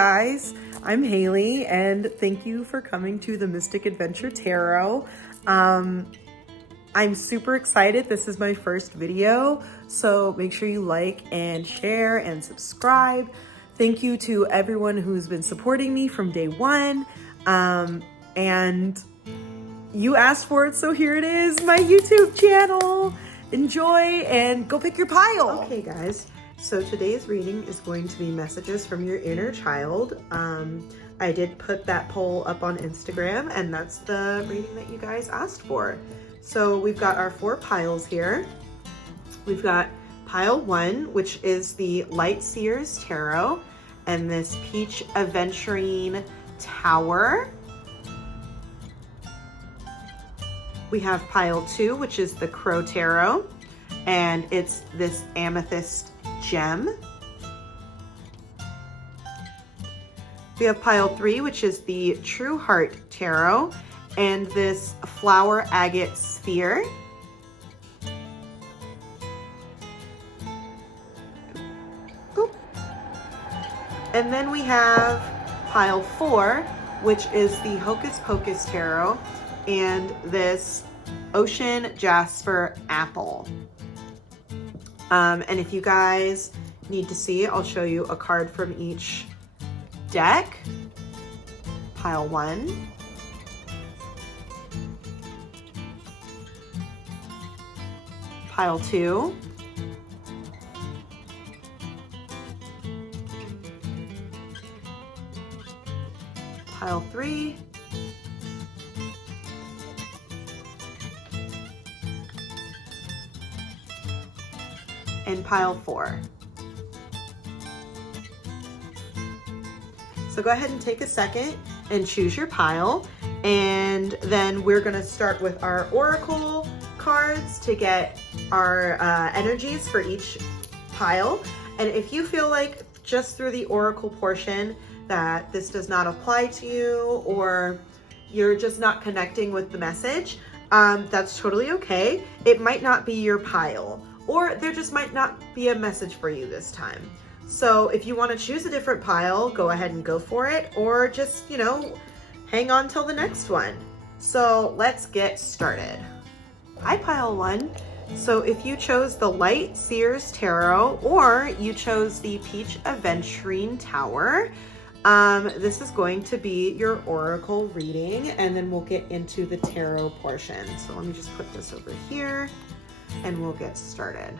Guys, I'm Haley and thank you for coming to the Mystic Adventure Tarot. I'm super excited. This is my first video, so make sure you like and share and subscribe. Thank you to everyone who's been supporting me from day one. And you asked for it, so here it is, my YouTube channel. Enjoy and go pick your pile. Okay guys, so today's reading is going to be messages from your inner child. I did put that poll up on Instagram and that's the reading that you guys asked for. So we've got our 4 piles here. We've got pile 1, which is the Light Seers Tarot, and this Peach Aventurine Tower. We have pile 2, which is the Crow Tarot, and it's this Amethyst Gem. We have pile 3, which is the True Heart Tarot, and this Flower Agate Sphere. Oop. And then we have pile 4, which is the Hocus Pocus Tarot, and this Ocean Jasper Apple. And if you guys need to see, I'll show you a card from each deck. Pile 1. Pile 2. Pile 3. And pile 4. So go ahead and take a second and choose your pile, and then we're going to start with our oracle cards to get our energies for each pile. And if you feel like just through the oracle portion that this does not apply to you, or you're just not connecting with the message, that's totally okay. It might not be your pile, or there just might not be a message for you this time. So if you want to choose a different pile, go ahead and go for it, or just, you know, hang on till the next one. So let's get started. Hi, pile 1. So if you chose the Light Seers Tarot, or you chose the Peach Aventurine Tower, this is going to be your oracle reading, and then we'll get into the tarot portion. So let me just put this over here and we'll get started.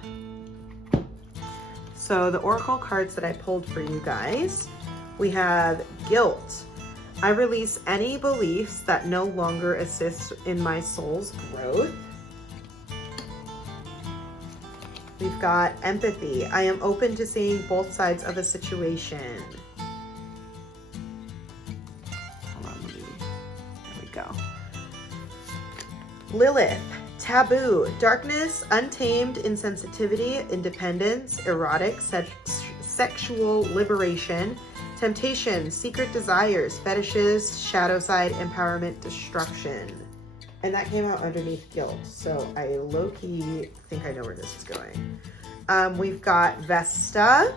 So the oracle cards that I pulled for you guys, we have Guilt. I release any beliefs that no longer assist in my soul's growth. We've got Empathy. I am open to seeing both sides of a situation. Hold on, there we go. Lilith. Taboo. Darkness, untamed insensitivity, independence, erotic, sexual liberation, temptation, secret desires, fetishes, shadow side, empowerment, destruction. And that came out underneath Guilt, so I low-key think I know where this is going. We've got Vesta.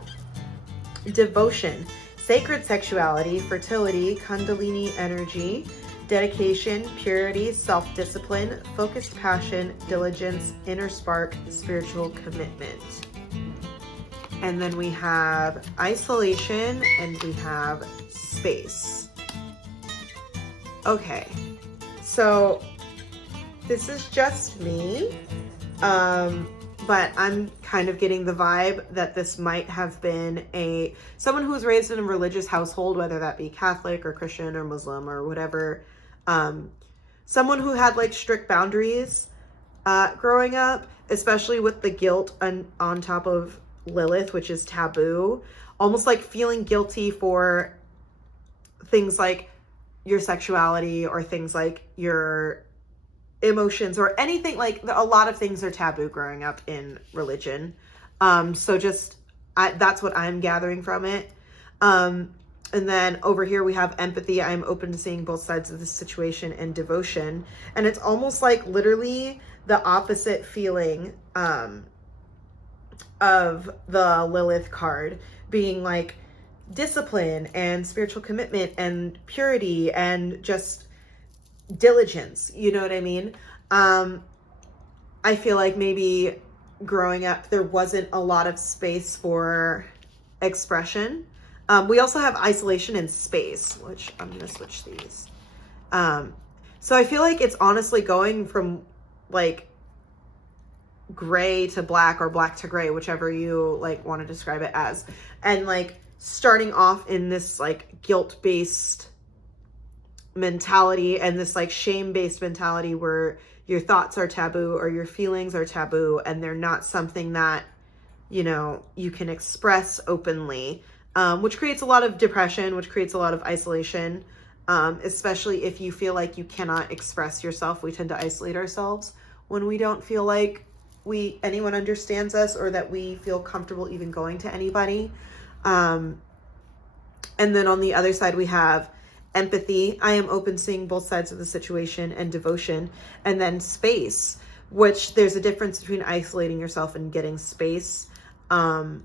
Devotion. Sacred sexuality, fertility, kundalini energy, dedication, purity, self-discipline, focused passion, diligence, inner spark, spiritual commitment. And then we have Isolation, and we have Space. Okay, so this is just me, but I'm kind of getting the vibe that this might have been someone who was raised in a religious household, whether that be Catholic or Christian or Muslim or whatever. Someone who had like strict boundaries growing up, especially with the guilt on top of Lilith, which is taboo, almost like feeling guilty for things like your sexuality or things like your emotions or anything. Like a lot of things are taboo growing up in religion. So just that's what I'm gathering from it. And then over here we have Empathy. I'm open to seeing both sides of the situation, and Devotion. And it's almost like literally the opposite feeling of the Lilith card, being like discipline and spiritual commitment and purity and just diligence. You know what I mean? I feel like maybe growing up, there wasn't a lot of space for expression. We also have isolation and space, which I'm going to switch these. So I feel like it's honestly going from like gray to black or black to gray, whichever you like want to describe it as. And like starting off in this like guilt-based mentality and this like shame-based mentality where your thoughts are taboo or your feelings are taboo and they're not something that, you know, you can express openly, which creates a lot of depression, which creates a lot of isolation, especially if you feel like you cannot express yourself. We tend to isolate ourselves when we don't feel like anyone understands us or that we feel comfortable even going to anybody. And then on the other side, we have empathy. I am open seeing both sides of the situation, and devotion, and then space, which there's a difference between isolating yourself and getting space. I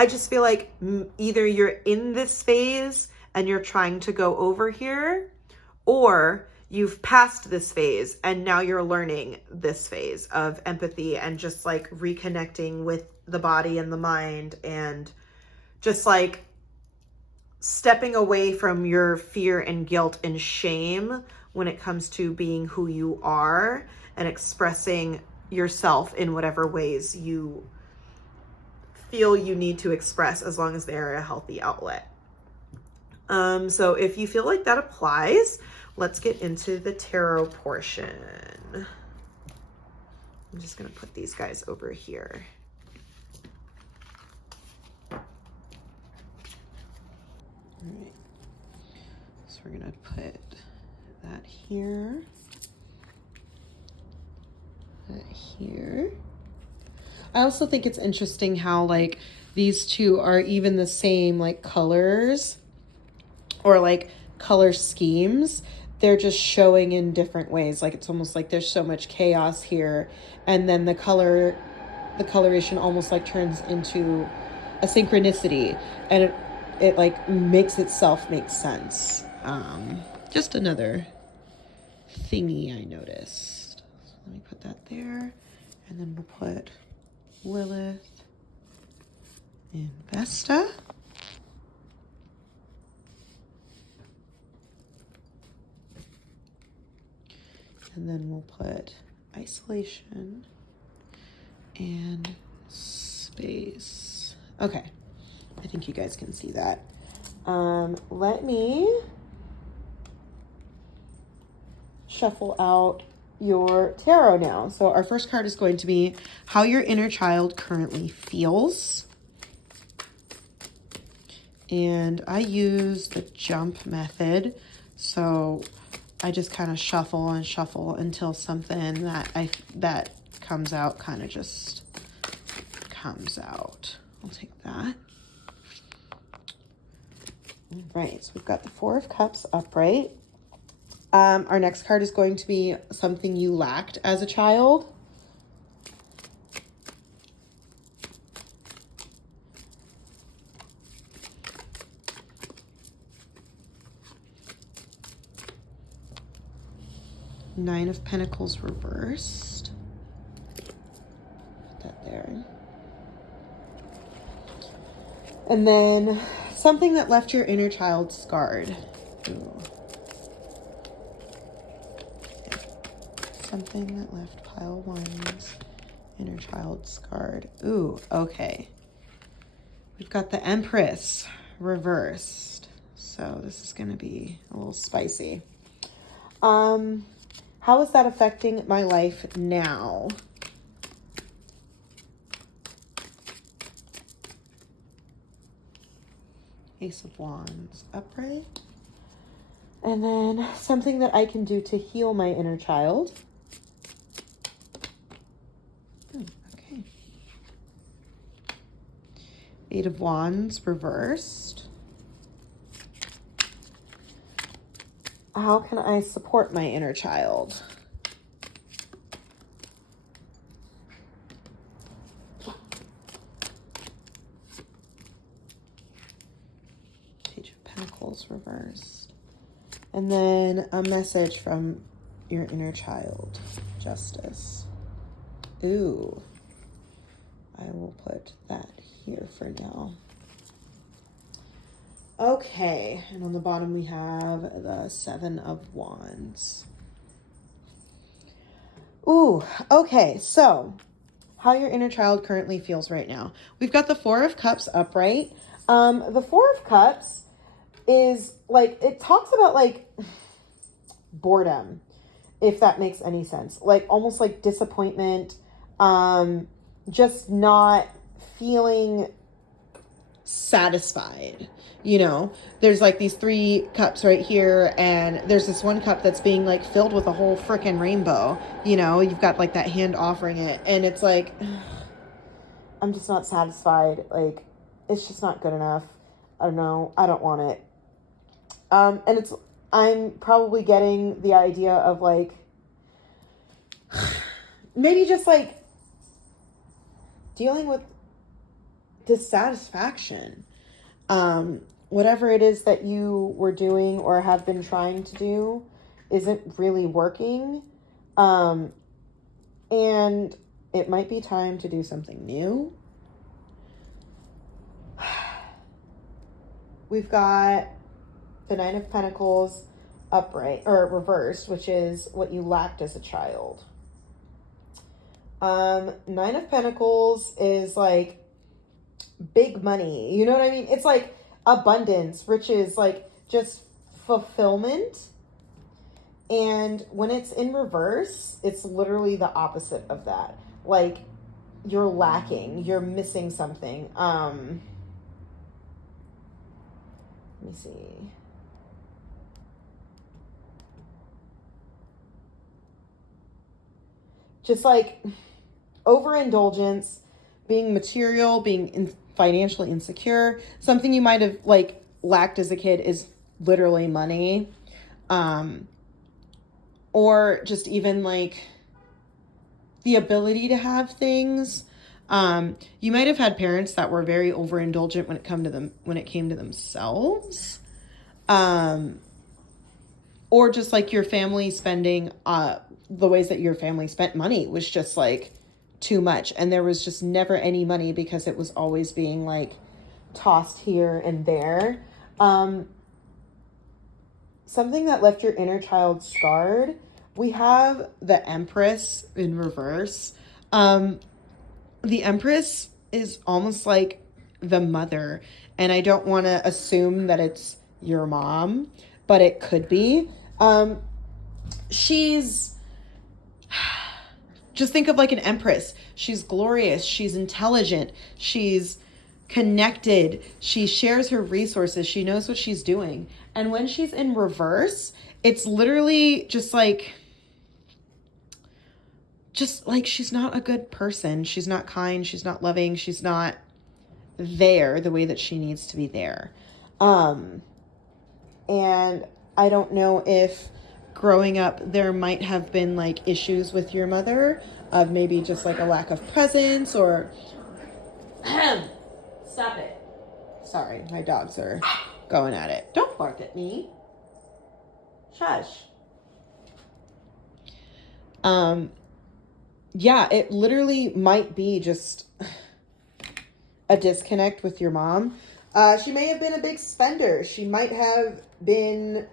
just feel like either you're in this phase and you're trying to go over here, or you've passed this phase and now you're learning this phase of empathy and just like reconnecting with the body and the mind and just like stepping away from your fear and guilt and shame when it comes to being who you are and expressing yourself in whatever ways you feel you need to express, as long as they're a healthy outlet. So if you feel like that applies, let's get into the tarot portion. I'm just going to put these guys over here. All right. So we're going to put that here. That here. I also think it's interesting how like these two are even the same like colors or like color schemes. They're just showing in different ways. Like it's almost like there's so much chaos here, and then the coloration almost like turns into a synchronicity, and it like makes itself make sense. Just another thingy I noticed. So let me put that there, and then we'll put Lilith and Vesta. And then we'll put isolation and space. Okay, I think you guys can see that. Let me shuffle out your tarot now. So our first card is going to be how your inner child currently feels. And I use the jump method. So I just kind of shuffle and shuffle until something that comes out kind of just comes out. I'll take that. All right, so we've got the Four of Cups upright. Our next card is going to be something you lacked as a child. Nine of Pentacles reversed. Put that there. And then something that left your inner child scarred. Ooh. Something that left pile one's inner child scarred. Ooh, okay. We've got the Empress reversed. So this is going to be a little spicy. How is that affecting my life now? Ace of Wands upright. And then something that I can do to heal my inner child. Okay. Eight of Wands reversed. How can I support my inner child? Pentacles reversed. And then a message from your inner child. Justice. Ooh. I will put that here for now. Okay, and on the bottom we have the Seven of Wands. Ooh, okay, so how your inner child currently feels right now. We've got the Four of Cups upright. The Four of Cups is like, it talks about like boredom, if that makes any sense. Like almost like disappointment, just not feeling satisfied. You know, there's like these 3 cups right here, and there's this one cup that's being like filled with a whole freaking rainbow. You know, you've got like that hand offering it, and it's like, I'm just not satisfied. Like, it's just not good enough. I don't know. I don't want it. And I'm probably getting the idea of like, maybe just like dealing with dissatisfaction. Whatever it is that you were doing or have been trying to do isn't really working. And it might be time to do something new. We've got the Nine of Pentacles upright or reversed, which is what you lacked as a child. Nine of Pentacles is like big money. You know what I mean? It's like abundance, riches, like just fulfillment. And when it's in reverse, it's literally the opposite of that. Like you're lacking, you're missing something. Let me see. Just like overindulgence, being material, being financially insecure. Something you might have like lacked as a kid is literally money. Or just even like the ability to have things. You might have had parents that were very overindulgent when it came to themselves. Or just like your family spending, the ways that your family spent money was just like too much. And there was just never any money because it was always being like tossed here and there. Something that left your inner child scarred. We have the Empress in reverse. The Empress is almost like the mother. And I don't want to assume that it's your mom, but it could be. She's... Just think of like an empress. She's glorious. She's intelligent. She's connected. She shares her resources. She knows what she's doing. And when she's in reverse, it's literally just like she's not a good person. She's not kind. She's not loving. She's not there the way that she needs to be there. And I don't know if growing up there might have been like issues with your mother of maybe just like a lack of presence or stop it. Sorry, my dogs are going at it. Don't bark at me. Shush. Yeah, it literally might be just a disconnect with your mom. She may have been a big spender. She might have been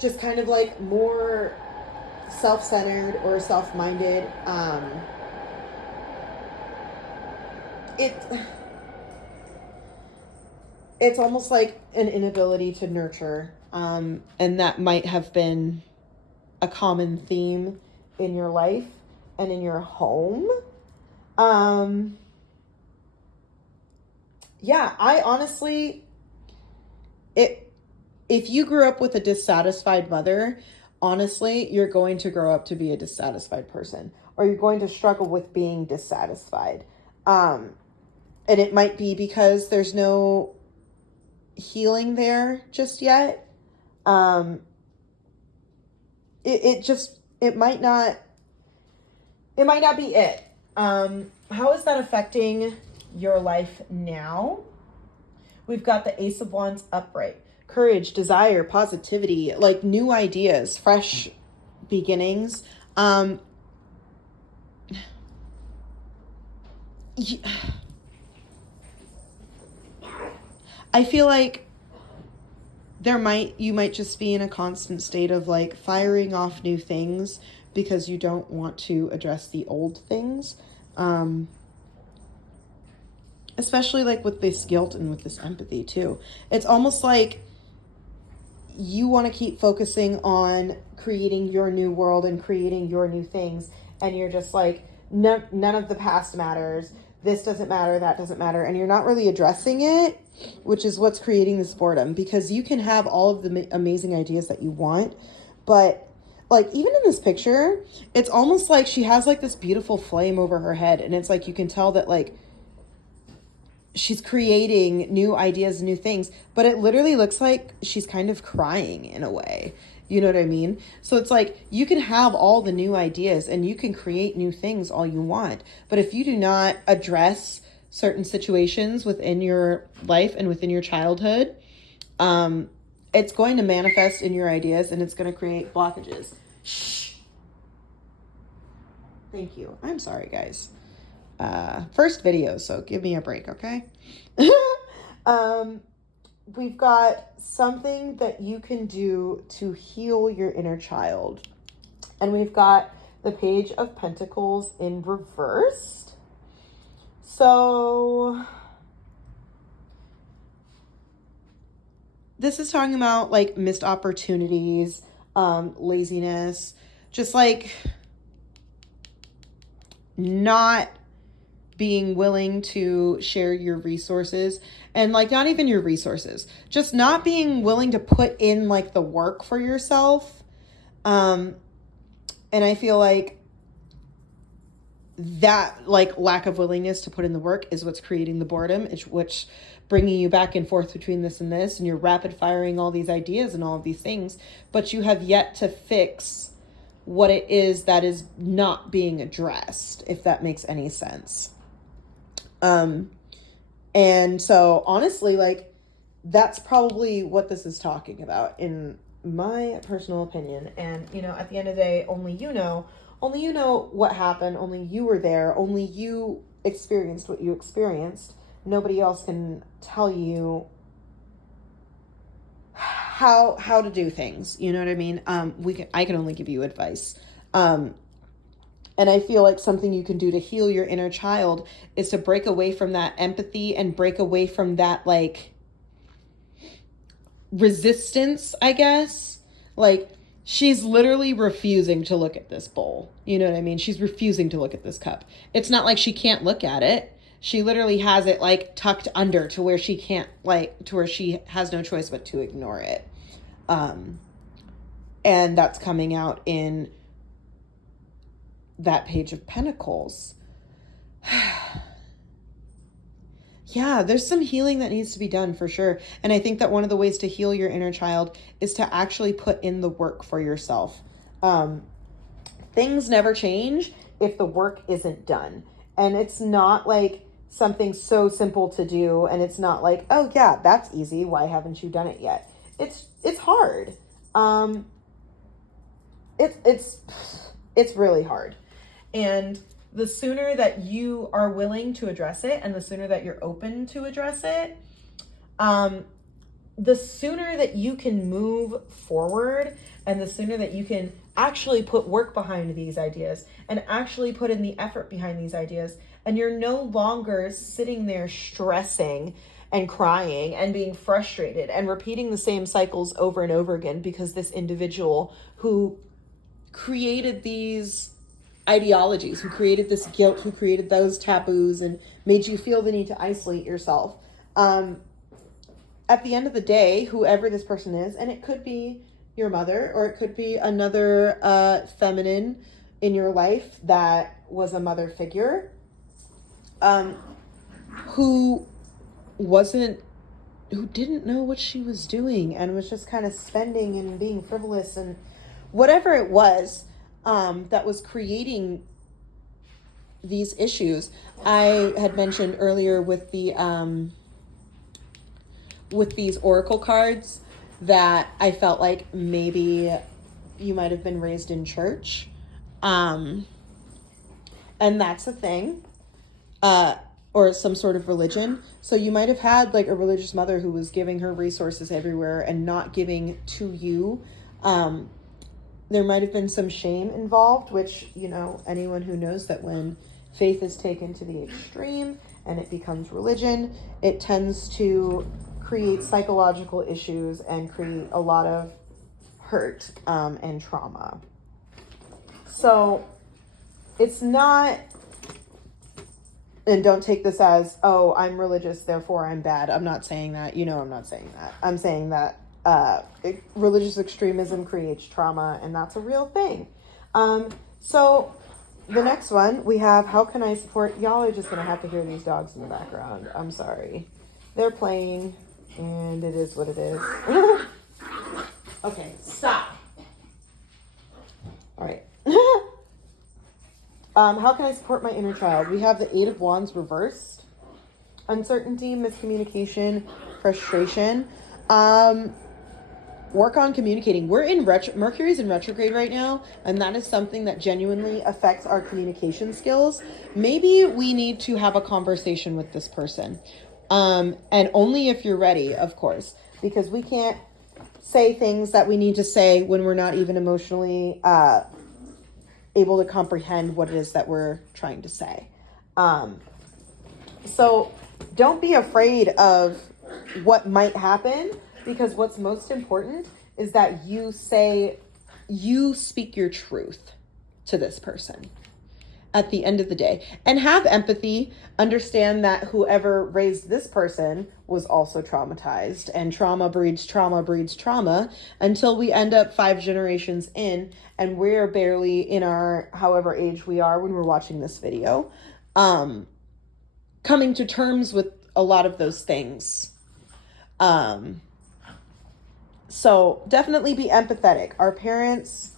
just kind of like more self-centered or self-minded. It's almost like an inability to nurture. And that might have been a common theme in your life and in your home. Yeah, I honestly, if you grew up with a dissatisfied mother, honestly, you're going to grow up to be a dissatisfied person, or you're going to struggle with being dissatisfied. And it might be because there's no healing there just yet. It might not be it. How is that affecting your life now? We've got the Ace of Wands upright. Courage, desire, positivity, like new ideas, fresh beginnings. I feel like you might just be in a constant state of like firing off new things because you don't want to address the old things. Especially like with this guilt and with this empathy too. It's almost like you want to keep focusing on creating your new world and creating your new things. And you're just like, none of the past matters. This doesn't matter. That doesn't matter. And you're not really addressing it, which is what's creating this boredom, because you can have all of the amazing ideas that you want. But like, even in this picture, it's almost like she has like this beautiful flame over her head. And it's like, you can tell that like, she's creating new ideas, new things, but it literally looks like she's kind of crying in a way. You know what I mean? So it's like, you can have all the new ideas and you can create new things all you want. But if you do not address certain situations within your life and within your childhood, it's going to manifest in your ideas and it's going to create blockages. Shh. Thank you. I'm sorry, guys. First video, so give me a break, okay? We've got something that you can do to heal your inner child. And we've got the Page of Pentacles in reversed. So this is talking about like missed opportunities, laziness, just like not being willing to share your resources, and like not even your resources, just not being willing to put in like the work for yourself. And I feel like that like lack of willingness to put in the work is what's creating the boredom. It's which bringing you back and forth between this and this, and you're rapid firing all these ideas and all of these things, but you have yet to fix what it is that is not being addressed, if that makes any sense. And so honestly, like that's probably what this is talking about in my personal opinion. And, you know, at the end of the day, only you know what happened. Only you were there. Only you experienced what you experienced. Nobody else can tell you how to do things. You know what I mean? I can only give you advice. And I feel like something you can do to heal your inner child is to break away from that empathy and break away from that like resistance, I guess. Like she's literally refusing to look at this bowl. You know what I mean? She's refusing to look at this cup. It's not like she can't look at it. She literally has it like tucked under to where she can't to where she has no choice but to ignore it. And that's coming out in that Page of Pentacles. Yeah, there's some healing that needs to be done for sure. And I think that one of the ways to heal your inner child is to actually put in the work for yourself. Things never change if the work isn't done. And it's not like something so simple to do. And it's not like, oh yeah, that's easy. Why haven't you done it yet? It's hard. It's really hard. And the sooner that you are willing to address it and the sooner that you're open to address it, the sooner that you can move forward and the sooner that you can actually put work behind these ideas and actually put in the effort behind these ideas. And you're no longer sitting there stressing and crying and being frustrated and repeating the same cycles over and over again because this individual who created these ideologies, who created this guilt, who created those taboos and made you feel the need to isolate yourself. At the end of the day, whoever this person is, and it could be your mother or it could be another feminine in your life that was a mother figure, who didn't know what she was doing and was just kind of spending and being frivolous and whatever it was, that was creating these issues. I had mentioned earlier with the with these oracle cards that I felt like maybe you might have been raised in church. And that's a thing. Or some sort of religion. So you might have had like a religious mother who was giving her resources everywhere and not giving to you. There might have been some shame involved, which, you know, anyone who knows that when faith is taken to the extreme and it becomes religion, it tends to create psychological issues and create a lot of hurt and trauma. So it's not, and don't take this as, oh, I'm religious, therefore I'm bad. I'm not saying that. You know, I'm not saying that. I'm saying that religious extremism creates trauma, and that's a real thing. So the next one we have, how can I support? Y'all are just going to have to hear these dogs in the background. I'm sorry. They're playing, and it is what it is. Okay, stop. All right. How can I support my inner child? We have the Eight of Wands reversed. Uncertainty, miscommunication, frustration. Work on communicating. We're in Mercury's in retrograde right now, and that is something that genuinely affects our communication skills. Maybe we need to have a conversation with this person. And only if you're ready, of course, because we can't say things that we need to say when we're not even emotionally able to comprehend what it is that we're trying to say. So don't be afraid of what might happen, because what's most important is that you speak your truth to this person at the end of the day, and have empathy. Understand that whoever raised this person was also traumatized, and trauma breeds trauma until we end up 5 generations in, and we're barely in our however age we are when we're watching this video, coming to terms with a lot of those things. So definitely be empathetic. Our parents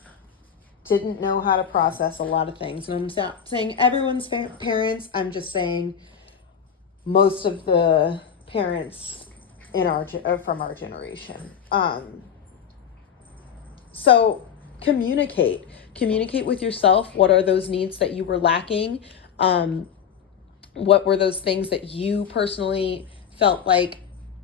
didn't know how to process a lot of things. And I'm not saying everyone's parents. I'm just saying most of the parents in from our generation. So communicate with yourself. What are those needs that you were lacking? What were those things that you personally felt like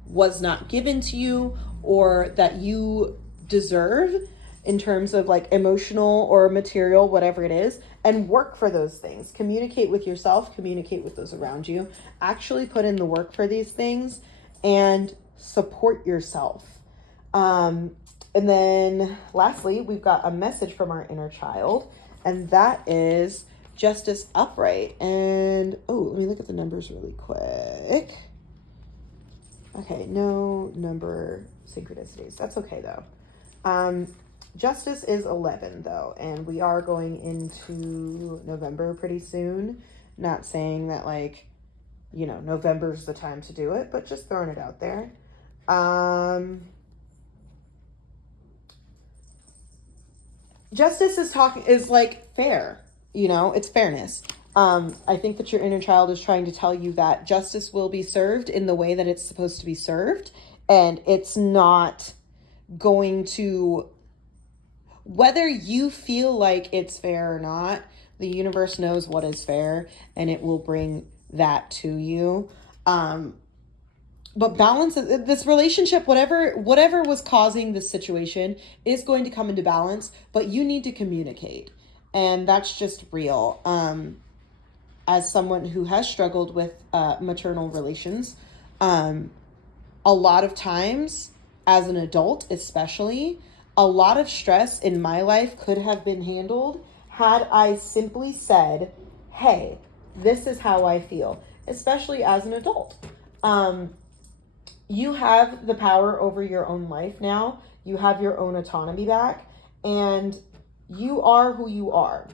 was not given to you, or that you deserve in terms of like emotional or material, whatever it is, and work for those things. Communicate with yourself, communicate with those around you, actually put in the work for these things and support yourself. And then lastly, we've got a message from our inner child, and that is Justice upright. And let me look at the numbers really quick. Okay, no number synchronicities. That's okay though. Justice is 11 though, and we are going into November pretty soon. Not saying that like, you know, November's the time to do it, but just throwing it out there. Justice is like fair, you know, it's fairness. I think that your inner child is trying to tell you that justice will be served in the way that it's supposed to be served. And it's not going to, whether you feel like it's fair or not, the universe knows what is fair and it will bring that to you. But balance, this relationship, whatever was causing this situation is going to come into balance, but you need to communicate. And that's just real. As someone who has struggled with maternal relations, a lot of times, as an adult especially, a lot of stress in my life could have been handled had I simply said, hey, this is how I feel, especially as an adult. You have the power over your own life now. You have your own autonomy back, and you are who you are.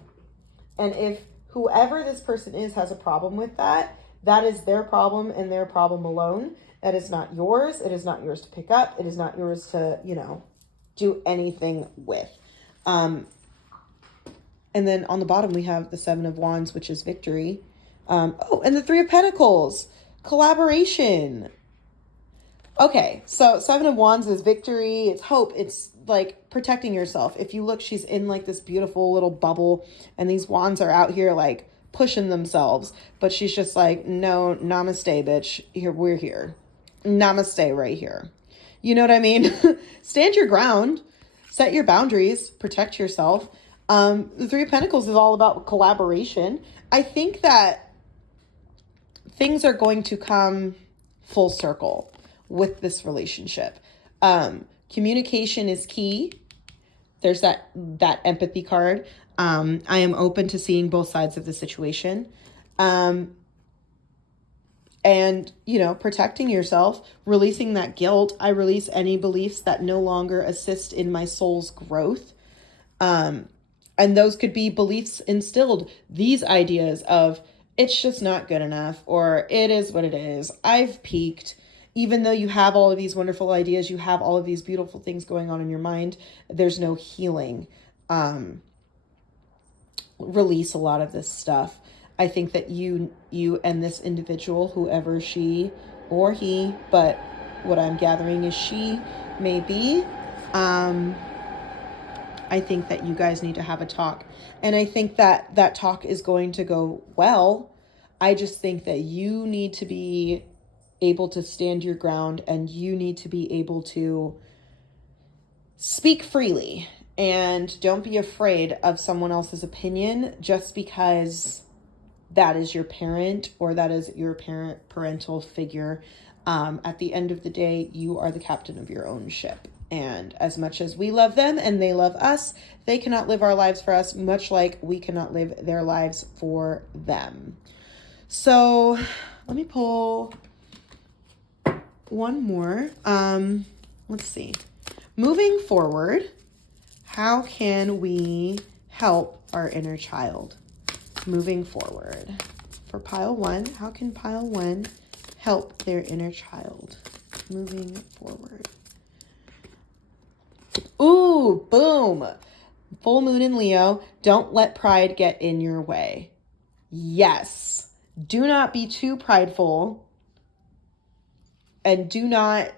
And if whoever this person is has a problem with that, that is their problem and their problem alone. That is not yours. It is not yours to pick up. It is not yours to, you know, do anything with. And then on the bottom, we have the 7 of Wands, which is victory. And the 3 of Pentacles, collaboration. Okay, so Seven of Wands is victory, it's hope, it's like protecting yourself. If you look, she's in like this beautiful little bubble, and these wands are out here like pushing themselves, but she's just like, no, namaste, bitch. Here, we're here. Namaste right here. You know what I mean? Stand your ground, set your boundaries, protect yourself. The Three of Pentacles is all about collaboration. I think that things are going to come full circle with this relationship. Communication is key. There's that empathy card. I am open to seeing both sides of the situation. And, you know, protecting yourself, releasing that guilt. I release any beliefs that no longer assist in my soul's growth. And those could be beliefs instilled. These ideas of it's just not good enough, or it is what it is. I've peaked. Even though you have all of these wonderful ideas, you have all of these beautiful things going on in your mind, there's no healing. Release a lot of this stuff. I think that you and this individual, whoever she or he, but what I'm gathering is she may be, I think that you guys need to have a talk. And I think that that talk is going to go well. I just think that you need to be able to stand your ground, and you need to be able to speak freely, and don't be afraid of someone else's opinion just because that is your parent or that is your parental figure. At the end of the day, you are the captain of your own ship. And as much as we love them and they love us, they cannot live our lives for us, much like we cannot live their lives for them. So let me pull one more. Let's see. Moving forward, how can we help our inner child? Moving forward. For pile one, how can pile one help their inner child? Moving forward. Ooh, boom. Full moon in Leo. Don't let pride get in your way. Yes. Do not be too prideful. And do not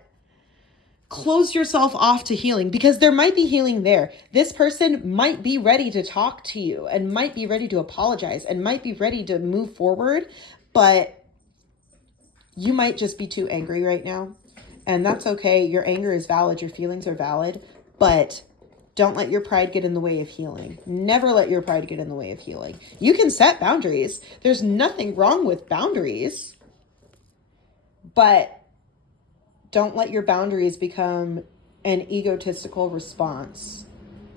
close yourself off to healing, because there might be healing there. This person might be ready to talk to you and might be ready to apologize and might be ready to move forward, but you might just be too angry right now. And that's okay. Your anger is valid. Your feelings are valid, but don't let your pride get in the way of healing. Never let your pride get in the way of healing. You can set boundaries. There's nothing wrong with boundaries, but don't let your boundaries become an egotistical response,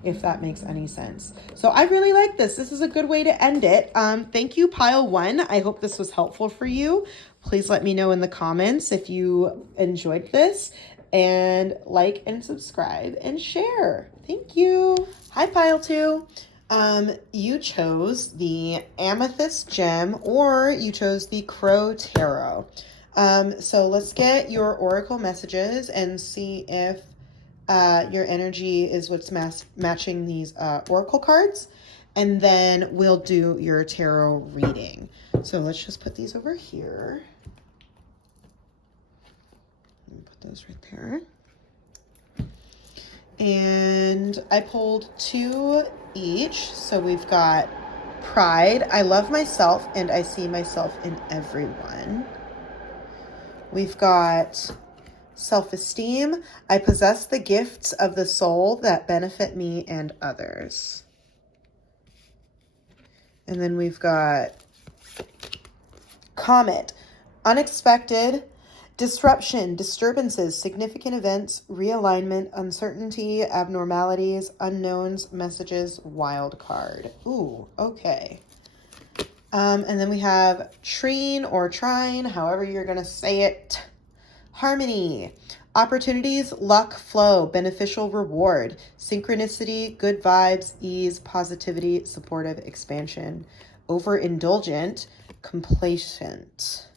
if that makes any sense. So I really like this. This is a good way to end it. Thank you, pile one. I hope this was helpful for you. Please let me know in the comments if you enjoyed this, and like and subscribe and share. Thank you. Hi, pile two. You chose the Amethyst Gem, or you chose the Crow Tarot. So let's get your oracle messages and see if your energy is what's matching these oracle cards, and then we'll do your tarot reading. So let's just put these over here. Let me put those right there. And I pulled two each. So we've got Pride. I love myself and I see myself in everyone. We've got Self-esteem. I possess the gifts of the soul that benefit me and others. And then we've got Comet. Unexpected. Disruption, disturbances, significant events, realignment, uncertainty, abnormalities, unknowns, messages, wild card. Ooh, okay. And then we have Trine or Trine, however you're going to say it. Harmony, opportunities, luck, flow, beneficial reward, synchronicity, good vibes, ease, positivity, supportive expansion, overindulgent, complacent.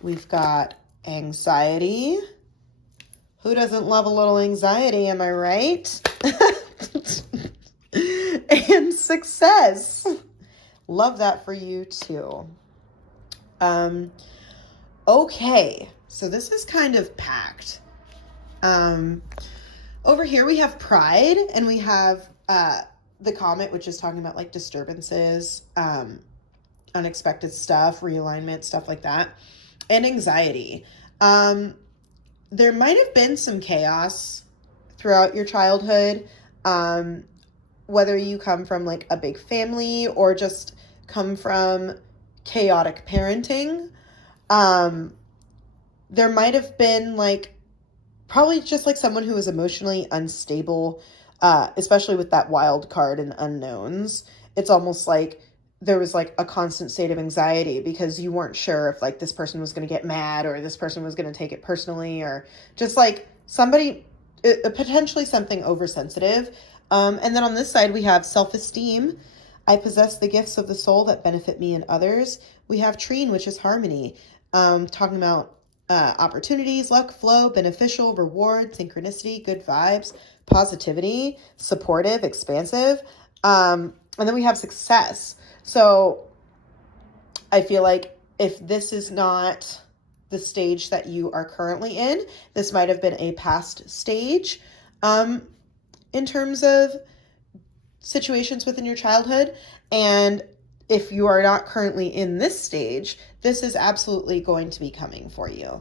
We've got anxiety. Who doesn't love a little anxiety? Am I right? And success. Love that for you too. Okay, so this is kind of packed. Over here we have Pride, and we have the Comet, which is talking about like disturbances, unexpected stuff, realignment, stuff like that, and Anxiety. There might have been some chaos throughout your childhood, whether you come from like a big family or just come from chaotic parenting. There might have been like probably just like someone who was emotionally unstable, especially with that wild card and unknowns. It's almost like there was like a constant state of anxiety because you weren't sure if like this person was going to get mad or this person was going to take it personally, or just like somebody, potentially something oversensitive. And then on this side, we have self-esteem. I possess the gifts of the soul that benefit me and others. We have Trine, which is harmony, talking about opportunities, luck, flow, beneficial, reward, synchronicity, good vibes, positivity, supportive, expansive. And then we have success. So I feel like if this is not the stage that you are currently in, this might have been a past stage in terms of situations within your childhood. And if you are not currently in this stage, this is absolutely going to be coming for you.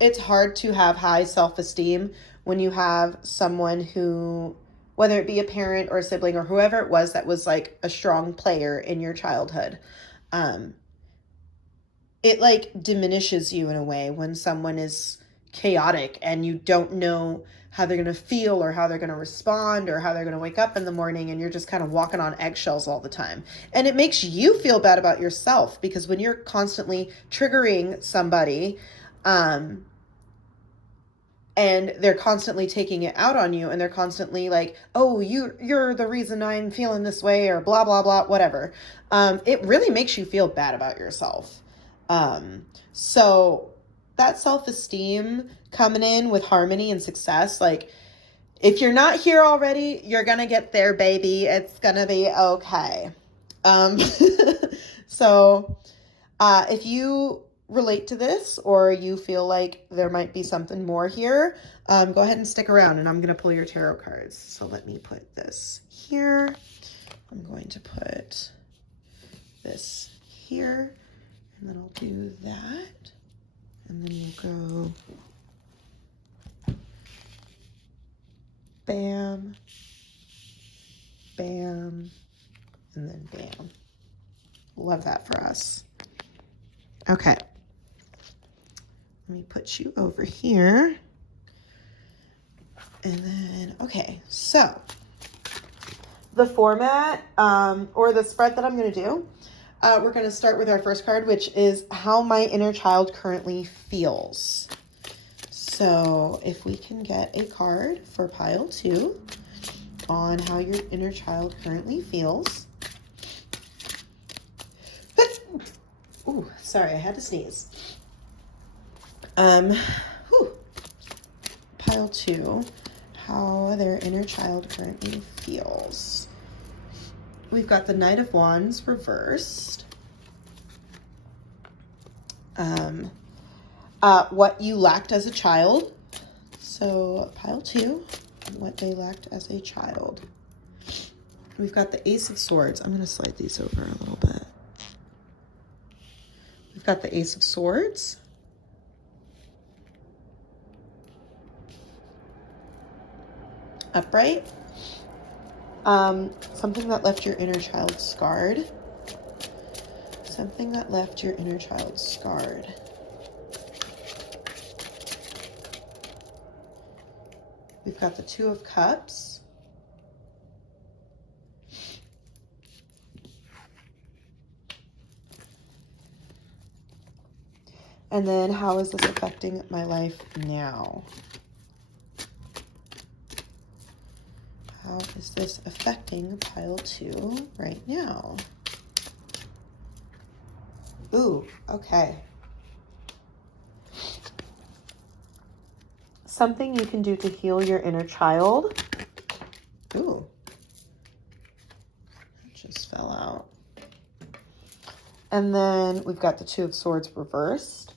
It's hard to have high self-esteem when you have someone who, whether it be a parent or a sibling or whoever it was that was like a strong player in your childhood. It like diminishes you in a way when someone is chaotic and you don't know how they're going to feel or how they're going to respond or how they're going to wake up in the morning, and you're just kind of walking on eggshells all the time. And it makes you feel bad about yourself because when you're constantly triggering somebody, and they're constantly taking it out on you, and they're constantly like, oh, you're the reason I'm feeling this way, or blah, blah, blah, whatever. It really makes you feel bad about yourself. So that self-esteem coming in with harmony and success, like if you're not here already, you're going to get there, baby. It's going to be okay. So, if you relate to this or you feel like there might be something more here, go ahead and stick around and I'm going to pull your tarot cards. So let me put this here. I'm going to put this here, and then I'll do that. And then we'll go bam, bam, and then bam. Love that for us. Okay. Let me put you over here. And then, okay, so the format or the spread that I'm going to do, we're going to start with our first card, which is how my inner child currently feels. So if we can get a card for pile 2 on how your inner child currently feels. Ooh, sorry, I had to sneeze. Pile 2, how their inner child currently feels. We've got the Knight of Wands reversed. What you lacked as a child. So pile 2, what they lacked as a child. We've got the Ace of Swords. I'm going to slide these over a little bit. We've got the Ace of Swords. Upright. Something that left your inner child scarred. Something that left your inner child scarred. We've got the Two of Cups. And then how is this affecting my life now? How is this affecting pile 2 right now? Ooh, okay. Something you can do to heal your inner child. Ooh. That just fell out. And then we've got the Two of Swords reversed.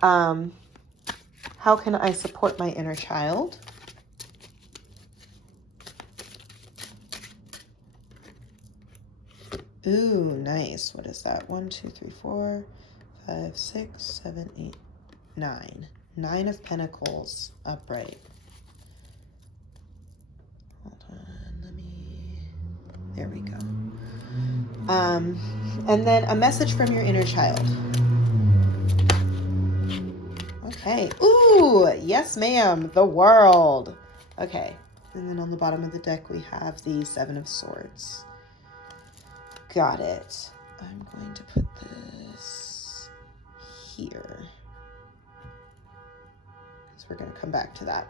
How can I support my inner child? Ooh, nice. What is that? 1, 2, 3, 4, 5, 6, 7, 8, 9. 9 of Pentacles upright. Hold on, there we go. And then a message from your inner child. Okay. Ooh, yes, ma'am. The World. Okay. And then on the bottom of the deck, we have the Seven of Swords. Got it. I'm going to put this here, because we're going to come back to that.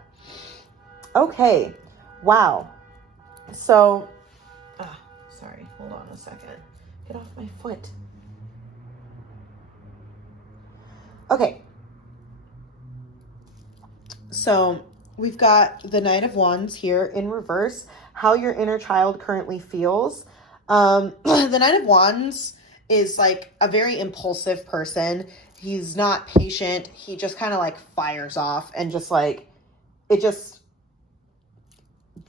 Okay. Wow. So, sorry. Hold on a second. Get off my foot. Okay. So we've got the Knight of Wands here in reverse, how your inner child currently feels. The Knight of Wands is like a very impulsive person. He's not patient. He just kind of like fires off and just like, it just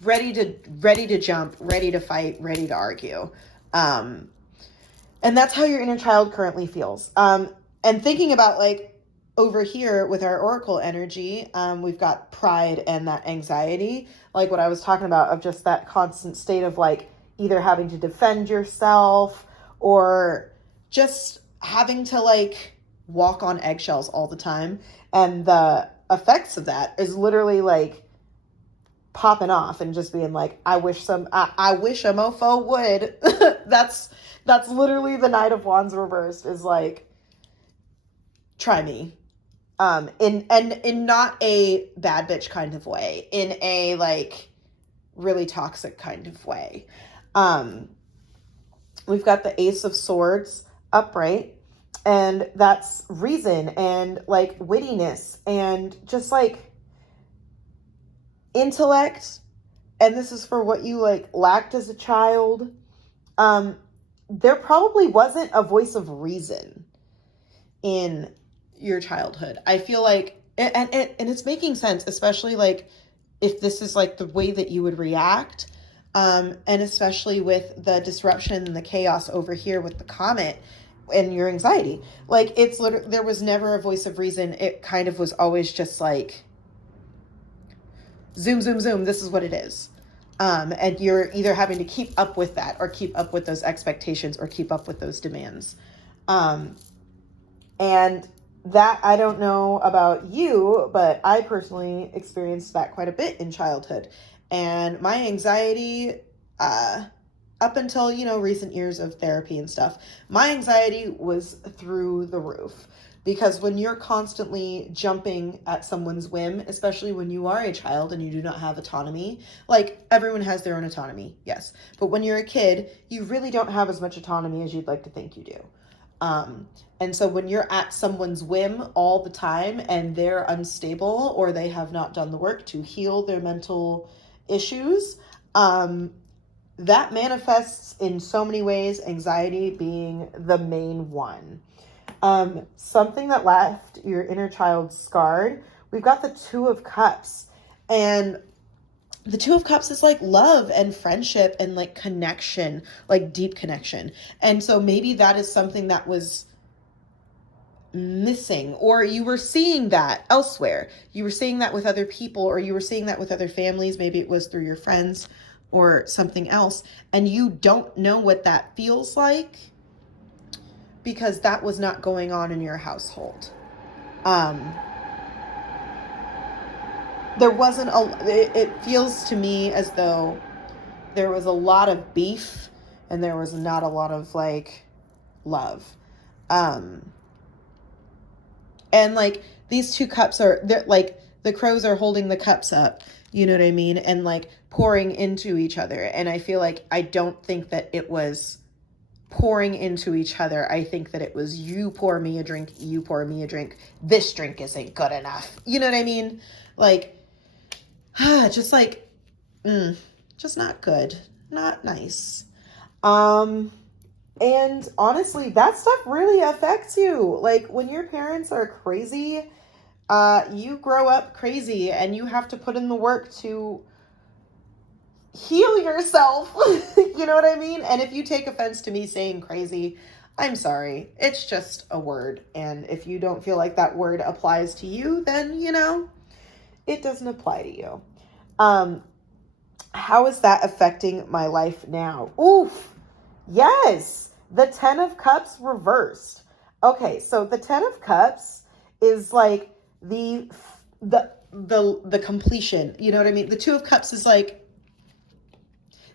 ready to jump, ready to fight, ready to argue. And that's how your inner child currently feels. And thinking about like over here with our Oracle energy, we've got pride and that anxiety, like what I was talking about, of just that constant state of like either having to defend yourself or just having to like walk on eggshells all the time. And the effects of that is literally like popping off and just being like, I wish a mofo would. That's literally the Knight of Wands reversed, is like, try me. In not a bad bitch kind of way, in a like really toxic kind of way. We've got the Ace of Swords upright, and that's reason and like wittiness and just like intellect. And this is for what you like lacked as a child. There probably wasn't a voice of reason in your childhood. I feel like, and it's making sense, especially like if this is like the way that you would react, and especially with the disruption and the chaos over here with the comet and your anxiety. Like it's literally, there was never a voice of reason. It kind of was always just like zoom, zoom, zoom. This is what it is. And you're either having to keep up with that or keep up with those expectations or keep up with those demands. And that, I don't know about you, but I personally experienced that quite a bit in childhood. And my anxiety, up until, recent years of therapy and stuff, my anxiety was through the roof. Because when you're constantly jumping at someone's whim, especially when you are a child and you do not have autonomy, like everyone has their own autonomy, yes. But when you're a kid, you really don't have as much autonomy as you'd like to think you do. And so when you're at someone's whim all the time and they're unstable or they have not done the work to heal their mental issues, that manifests in so many ways, anxiety being the main one. Something that left your inner child scarred, we've got the Two of Cups. And the Two of Cups is like love and friendship and like connection, like deep connection. And so maybe that is something that was missing, or you were seeing that elsewhere. You were seeing that with other people, or you were seeing that with other families. Maybe it was through your friends or something else. And you don't know what that feels like because that was not going on in your household. There wasn't it feels to me as though there was a lot of beef and there was not a lot of like love. And like these two cups they're like the crows are holding the cups up, you know what I mean? And like pouring into each other. And I feel like, I don't think that it was pouring into each other. I think that it was you pour me a drink, you pour me a drink. This drink isn't good enough. You know what I mean? Like, just like, just not good. Not nice. And honestly, that stuff really affects you. Like when your parents are crazy, you grow up crazy and you have to put in the work to heal yourself. You know what I mean? And if you take offense to me saying crazy, I'm sorry. It's just a word. And if you don't feel like that word applies to you, then, you know, it doesn't apply to you. How is that affecting my life now? Oof. Yes. The 10 of Cups reversed. Okay, so the 10 of Cups is like the completion. You know what I mean? The 2 of Cups is like,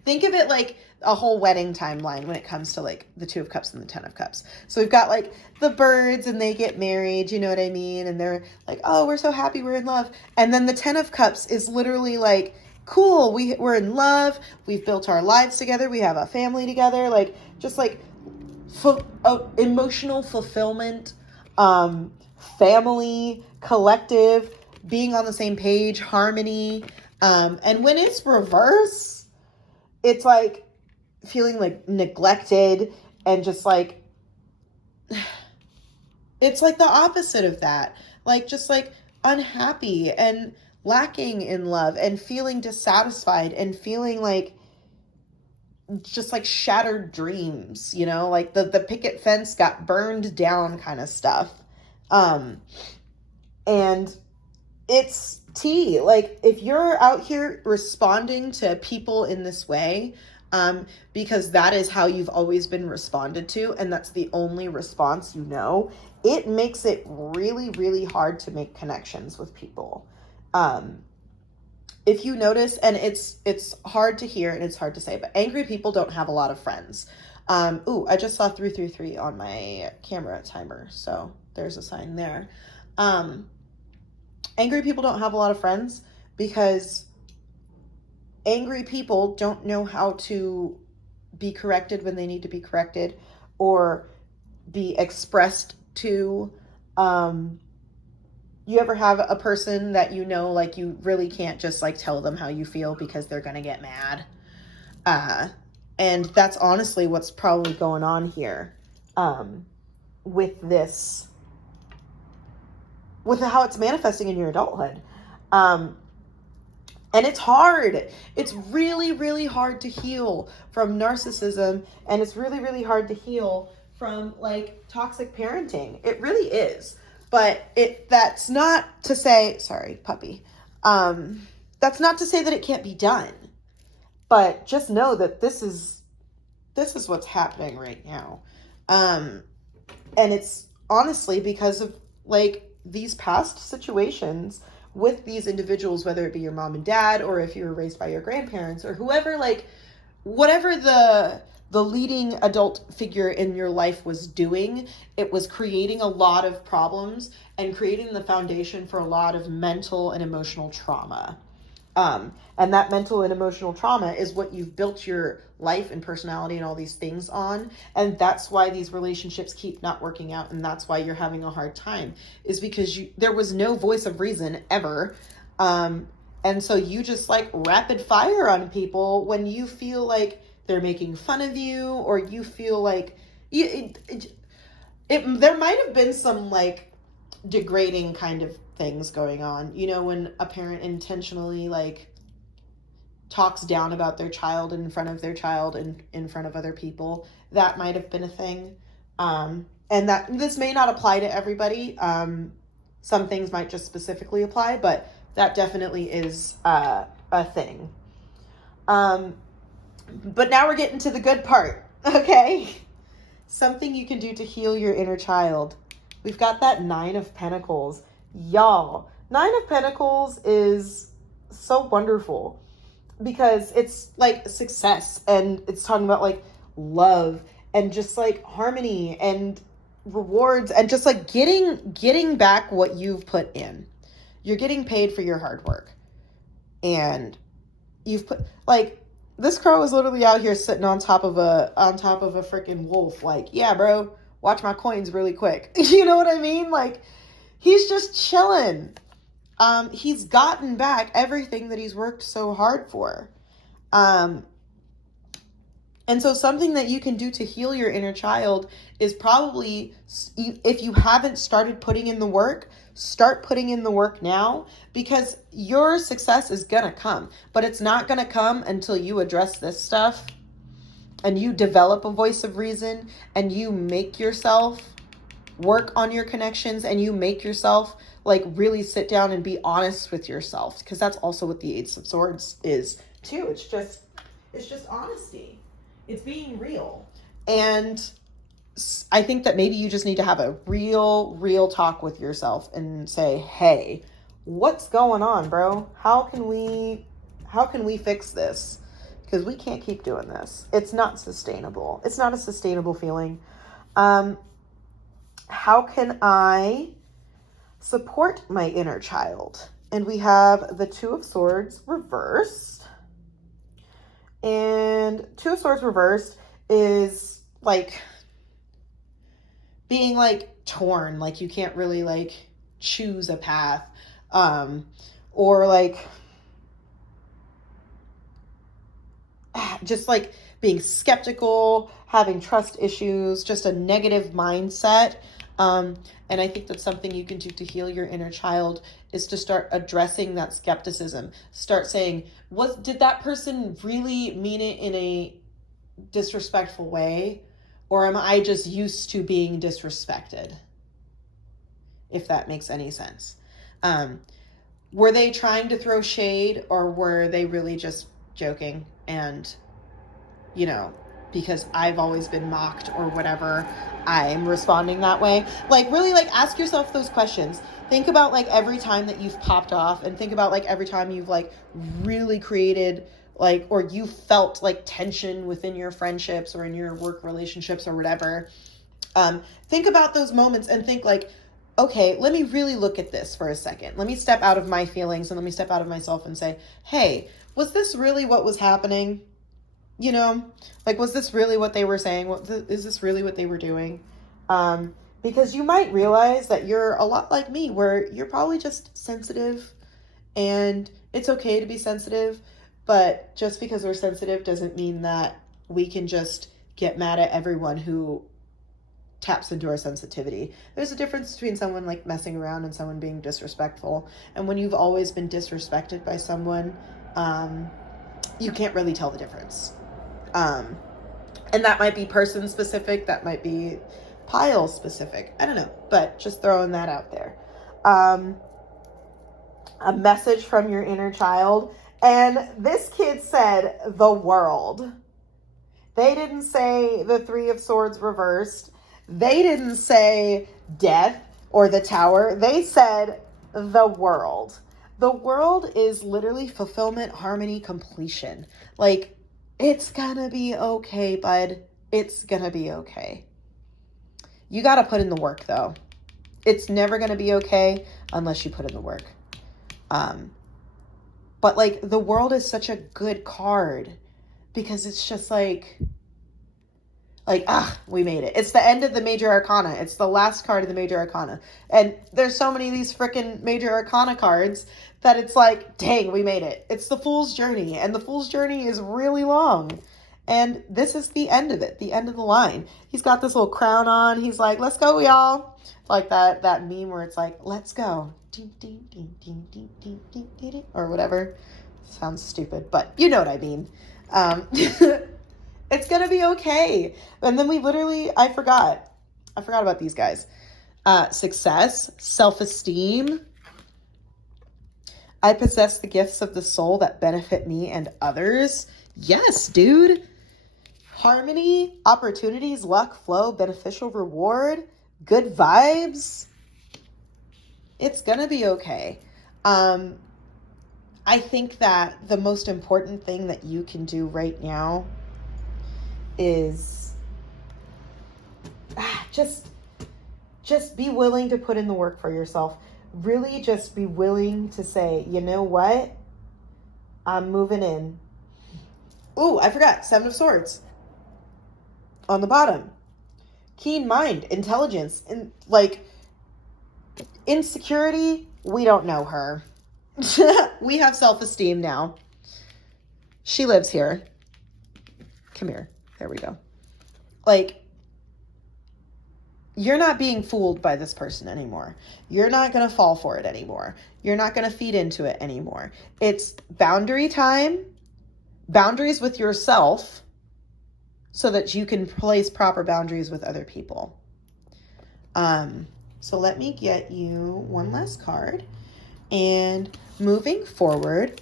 think of it like a whole wedding timeline when it comes to like the 2 of Cups and the 10 of Cups. So we've got like the birds and they get married, you know what I mean? And they're like, oh, we're so happy, we're in love. And then the 10 of Cups is literally like, cool, we're in love, we've built our lives together, we have a family together, like just like emotional fulfillment, family, collective, being on the same page, harmony. And when it's reverse, it's like feeling like neglected and just like, it's like the opposite of that. Like just like unhappy and lacking in love and feeling dissatisfied and feeling like just like shattered dreams, you know, like the picket fence got burned down kind of stuff. And it's tea. Like if you're out here responding to people in this way, because that is how you've always been responded to, and that's the only response you know, it makes it really, really hard to make connections with people. If you notice, and it's hard to hear and it's hard to say, but angry people don't have a lot of friends. I just saw 333 on my camera timer, so there's a sign there. Angry people don't have a lot of friends because angry people don't know how to be corrected when they need to be corrected or be expressed to. You ever have a person that you know, like you really can't just like tell them how you feel because they're going to get mad? And that's honestly what's probably going on here, with this, with how it's manifesting in your adulthood. And it's hard. It's really, really hard to heal from narcissism. And it's really, really hard to heal from like toxic parenting. It really is. But that's not to say, sorry, puppy. That's not to say that it can't be done. But just know that this is what's happening right now. And it's honestly because of like these past situations with these individuals, whether it be your mom and dad, or if you were raised by your grandparents or whoever, like whatever the leading adult figure in your life was doing, it was creating a lot of problems and creating the foundation for a lot of mental and emotional trauma. And that mental and emotional trauma is what you've built your life and personality and all these things on. And that's why these relationships keep not working out. And that's why you're having a hard time, is because there was no voice of reason ever. And so you just like rapid fire on people when you feel like they're making fun of you, or you feel like there might have been some like degrading kind of things going on, you know, when a parent intentionally like talks down about their child in front of their child and in front of other people. That might have been a thing. And that this may not apply to everybody. Some things might just specifically apply, but that definitely is a thing. But now we're getting to the good part, okay? Something you can do to heal your inner child. We've got that 9 of Pentacles. Y'all, 9 of Pentacles is so wonderful because it's like success, and it's talking about like love and just like harmony and rewards and just like getting back what you've put in. You're getting paid for your hard work, and you've put like, this crow is literally out here sitting on top of a freaking wolf. Like, yeah, bro, watch my coins really quick. You know what I mean? Like, he's just chilling. He's gotten back everything that he's worked so hard for. And so something that you can do to heal your inner child is probably, if you haven't started putting in the work, start putting in the work now, because your success is going to come, but it's not going to come until you address this stuff and you develop a voice of reason and you make yourself work on your connections and you make yourself like really sit down and be honest with yourself, because that's also what the Ace of Swords is too. It's just honesty. It's being real. And I think that maybe you just need to have a real talk with yourself and say, hey, what's going on, bro? How can we fix this? Because we can't keep doing this. It's not sustainable. It's not a sustainable feeling. How can I support my inner child? And we have the Two of Swords reversed. And Two of Swords reversed is like being like torn, like you can't really like choose a path, or like just like being skeptical, having trust issues, just a negative mindset. And I think that's something you can do to heal your inner child, is to start addressing that skepticism. Start saying, did that person really mean it in a disrespectful way? Or am I just used to being disrespected? If that makes any sense. Were they trying to throw shade, or were they really just joking? And, you know, because I've always been mocked or whatever, I'm responding that way. Like, really, like, ask yourself those questions. Think about, like, every time that you've popped off, and think about, like, every time you've, like, really created, like, or you felt, like, tension within your friendships or in your work relationships or whatever. Think about those moments and think, like, okay, let me really look at this for a second. Let me step out of my feelings and let me step out of myself and say, hey, was this really what was happening? You know, like, was this really what they were saying? Is this really what they were doing? Because you might realize that you're a lot like me, where you're probably just sensitive, and it's okay to be sensitive. But just because we're sensitive doesn't mean that we can just get mad at everyone who taps into our sensitivity. There's a difference between someone like messing around and someone being disrespectful. And when you've always been disrespected by someone, you can't really tell the difference. And that might be person specific, that might be pile specific. I don't know, but just throwing that out there. A message from your inner child. And this kid said the world. They didn't say the Three of Swords reversed. They didn't say death or the Tower. They said the world. The world is literally fulfillment, harmony, completion. Like, it's gonna be okay, bud. It's gonna be okay. You gotta put in the work, though. It's never gonna be okay unless you put in the work. But, like, the world is such a good card, because it's just like, we made it. It's the end of the major arcana. It's the last card of the major arcana. And there's so many of these freaking major arcana cards that it's like, dang, we made it. It's the Fool's Journey, and the Fool's Journey is really long. And this is the end of it, the end of the line. He's got this little crown on. He's like, let's go, y'all. It's like that meme where it's like, let's go. Or whatever. Sounds stupid, but you know what I mean. It's going to be okay. And then I forgot about these guys. Success, self-esteem. I possess the gifts of the soul that benefit me and others. Yes, dude. Harmony, opportunities, luck, flow, beneficial reward, good vibes. It's going to be okay. I think that the most important thing that you can do right now is just be willing to put in the work for yourself. Really just be willing to say, you know what? I'm moving in. Ooh, I forgot. Seven of Swords. On the bottom. Keen mind, intelligence, and like insecurity. We don't know her. We have self-esteem now. She lives here. Come here. There we go. Like, you're not being fooled by this person anymore. You're not going to fall for it anymore. You're not going to feed into it anymore. It's boundary time, boundaries with yourself, so that you can place proper boundaries with other people. So let me get you one last card. And moving forward,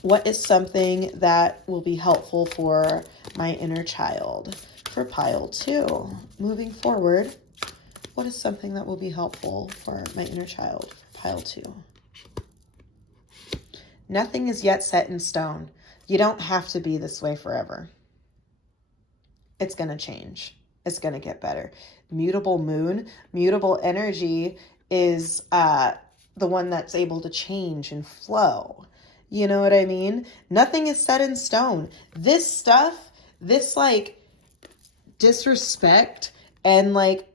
what is something that will be helpful for my inner child? For pile 2, moving forward, what is something that will be helpful for my inner child? Pile 2. Nothing is yet set in stone. You don't have to be this way forever. It's going to change. It's going to get better. Mutable moon, mutable energy is the one that's able to change and flow. You know what I mean? Nothing is set in stone. This stuff, this like disrespect and like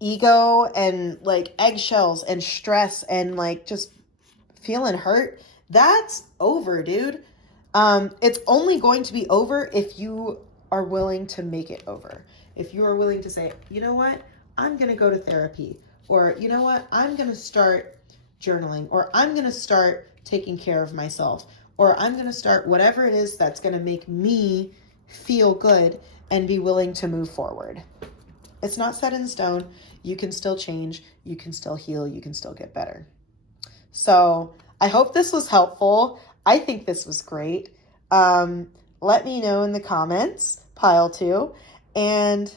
ego and like eggshells and stress and like just feeling hurt, that's over, dude. It's only going to be over if you are willing to make it over. If you are willing to say, you know what, I'm going to go to therapy, or you know what, I'm going to start journaling, or I'm going to start taking care of myself, or I'm going to start whatever it is that's going to make me feel good and be willing to move forward. It's not set in stone. You can still change. You can still heal. You can still get better. So I hope this was helpful. I think this was great. Let me know in the comments, pile 2. And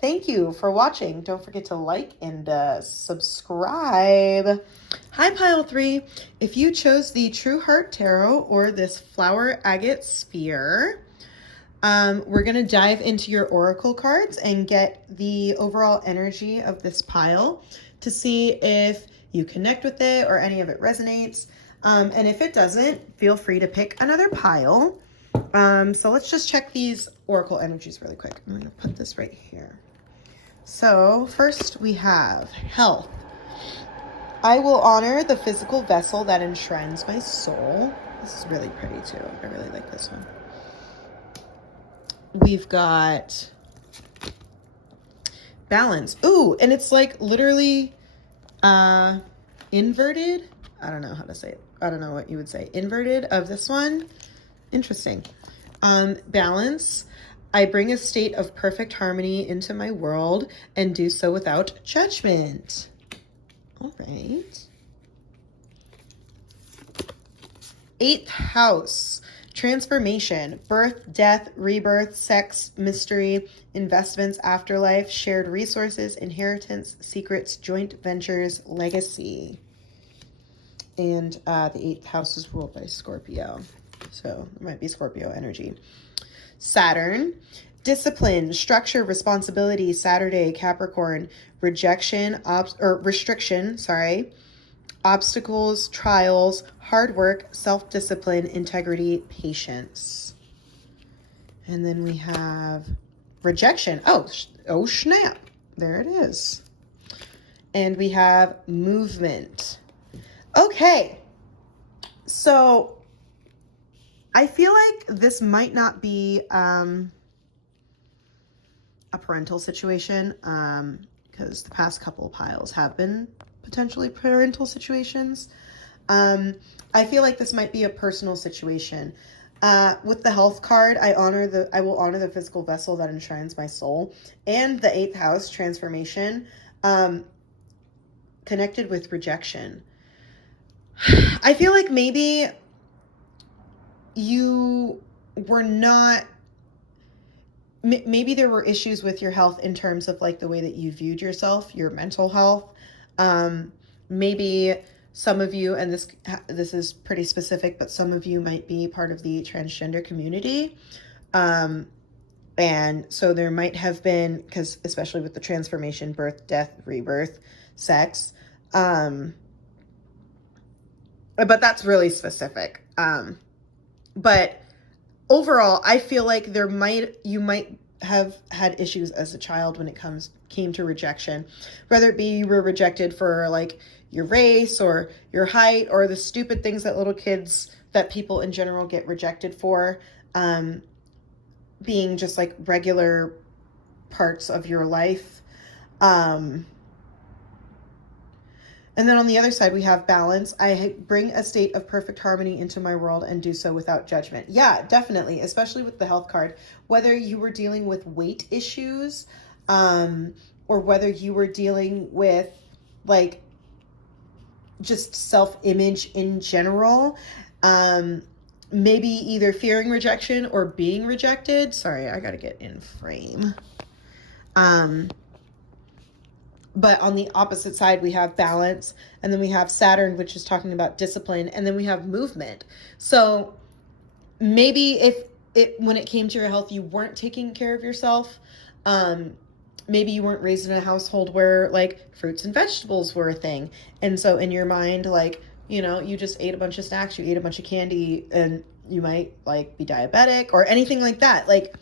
thank you for watching. Don't forget to like and subscribe. Hi, pile 3. If you chose the True Heart Tarot or this Flower Agate Sphere, we're going to dive into your oracle cards and get the overall energy of this pile to see if you connect with it or any of it resonates. And if it doesn't, feel free to pick another pile. So let's just check these oracle energies really quick. I'm going to put this right here. So first we have health. I will honor the physical vessel that enshrines my soul. This is really pretty too. I really like this one. We've got balance. Ooh, and it's like literally inverted. I don't know how to say it. I don't know what you would say. Inverted of this one. Interesting. Balance. I bring a state of perfect harmony into my world and do so without judgment. All right. 8th house. Transformation, birth, death, rebirth, sex, mystery, investments, afterlife, shared resources, inheritance, secrets, joint ventures, legacy. And the 8th house is ruled by Scorpio. So it might be Scorpio energy. Saturn, discipline, structure, responsibility, Saturday, Capricorn, restriction, obstacles, trials, hard work, self-discipline, integrity, patience. And then we have rejection. Oh snap. There it is. And we have movement. Okay. So I feel like this might not be a parental situation, because the past couple of piles have been potentially parental situations. I feel like this might be a personal situation. With the health card, I will honor the physical vessel that enshrines my soul, and the 8th house transformation, connected with rejection. I feel like maybe you were not, maybe there were issues with your health in terms of like the way that you viewed yourself, your mental health. Maybe some of you, and this is pretty specific, but some of you might be part of the transgender community. And so there might have been, because especially with the transformation, birth, death, rebirth, sex, but that's really specific. But overall, I feel like you might have had issues as a child when it came to rejection, whether it be you were rejected for like your race or your height or the stupid things that people in general get rejected for. being just like regular parts of your life. And then on the other side, we have balance. I bring a state of perfect harmony into my world and do so without judgment. Yeah, definitely, especially with the health card. Whether you were dealing with weight issues, or whether you were dealing with like just self-image in general, maybe either fearing rejection or being rejected. Sorry, I gotta get in frame. But on the opposite side, we have balance, and then we have Saturn, which is talking about discipline, and then we have movement. So maybe when it came to your health, you weren't taking care of yourself. Maybe you weren't raised in a household where like fruits and vegetables were a thing. And so in your mind, like, you know, you just ate a bunch of snacks, you ate a bunch of candy, and you might like be diabetic or anything like that. Like,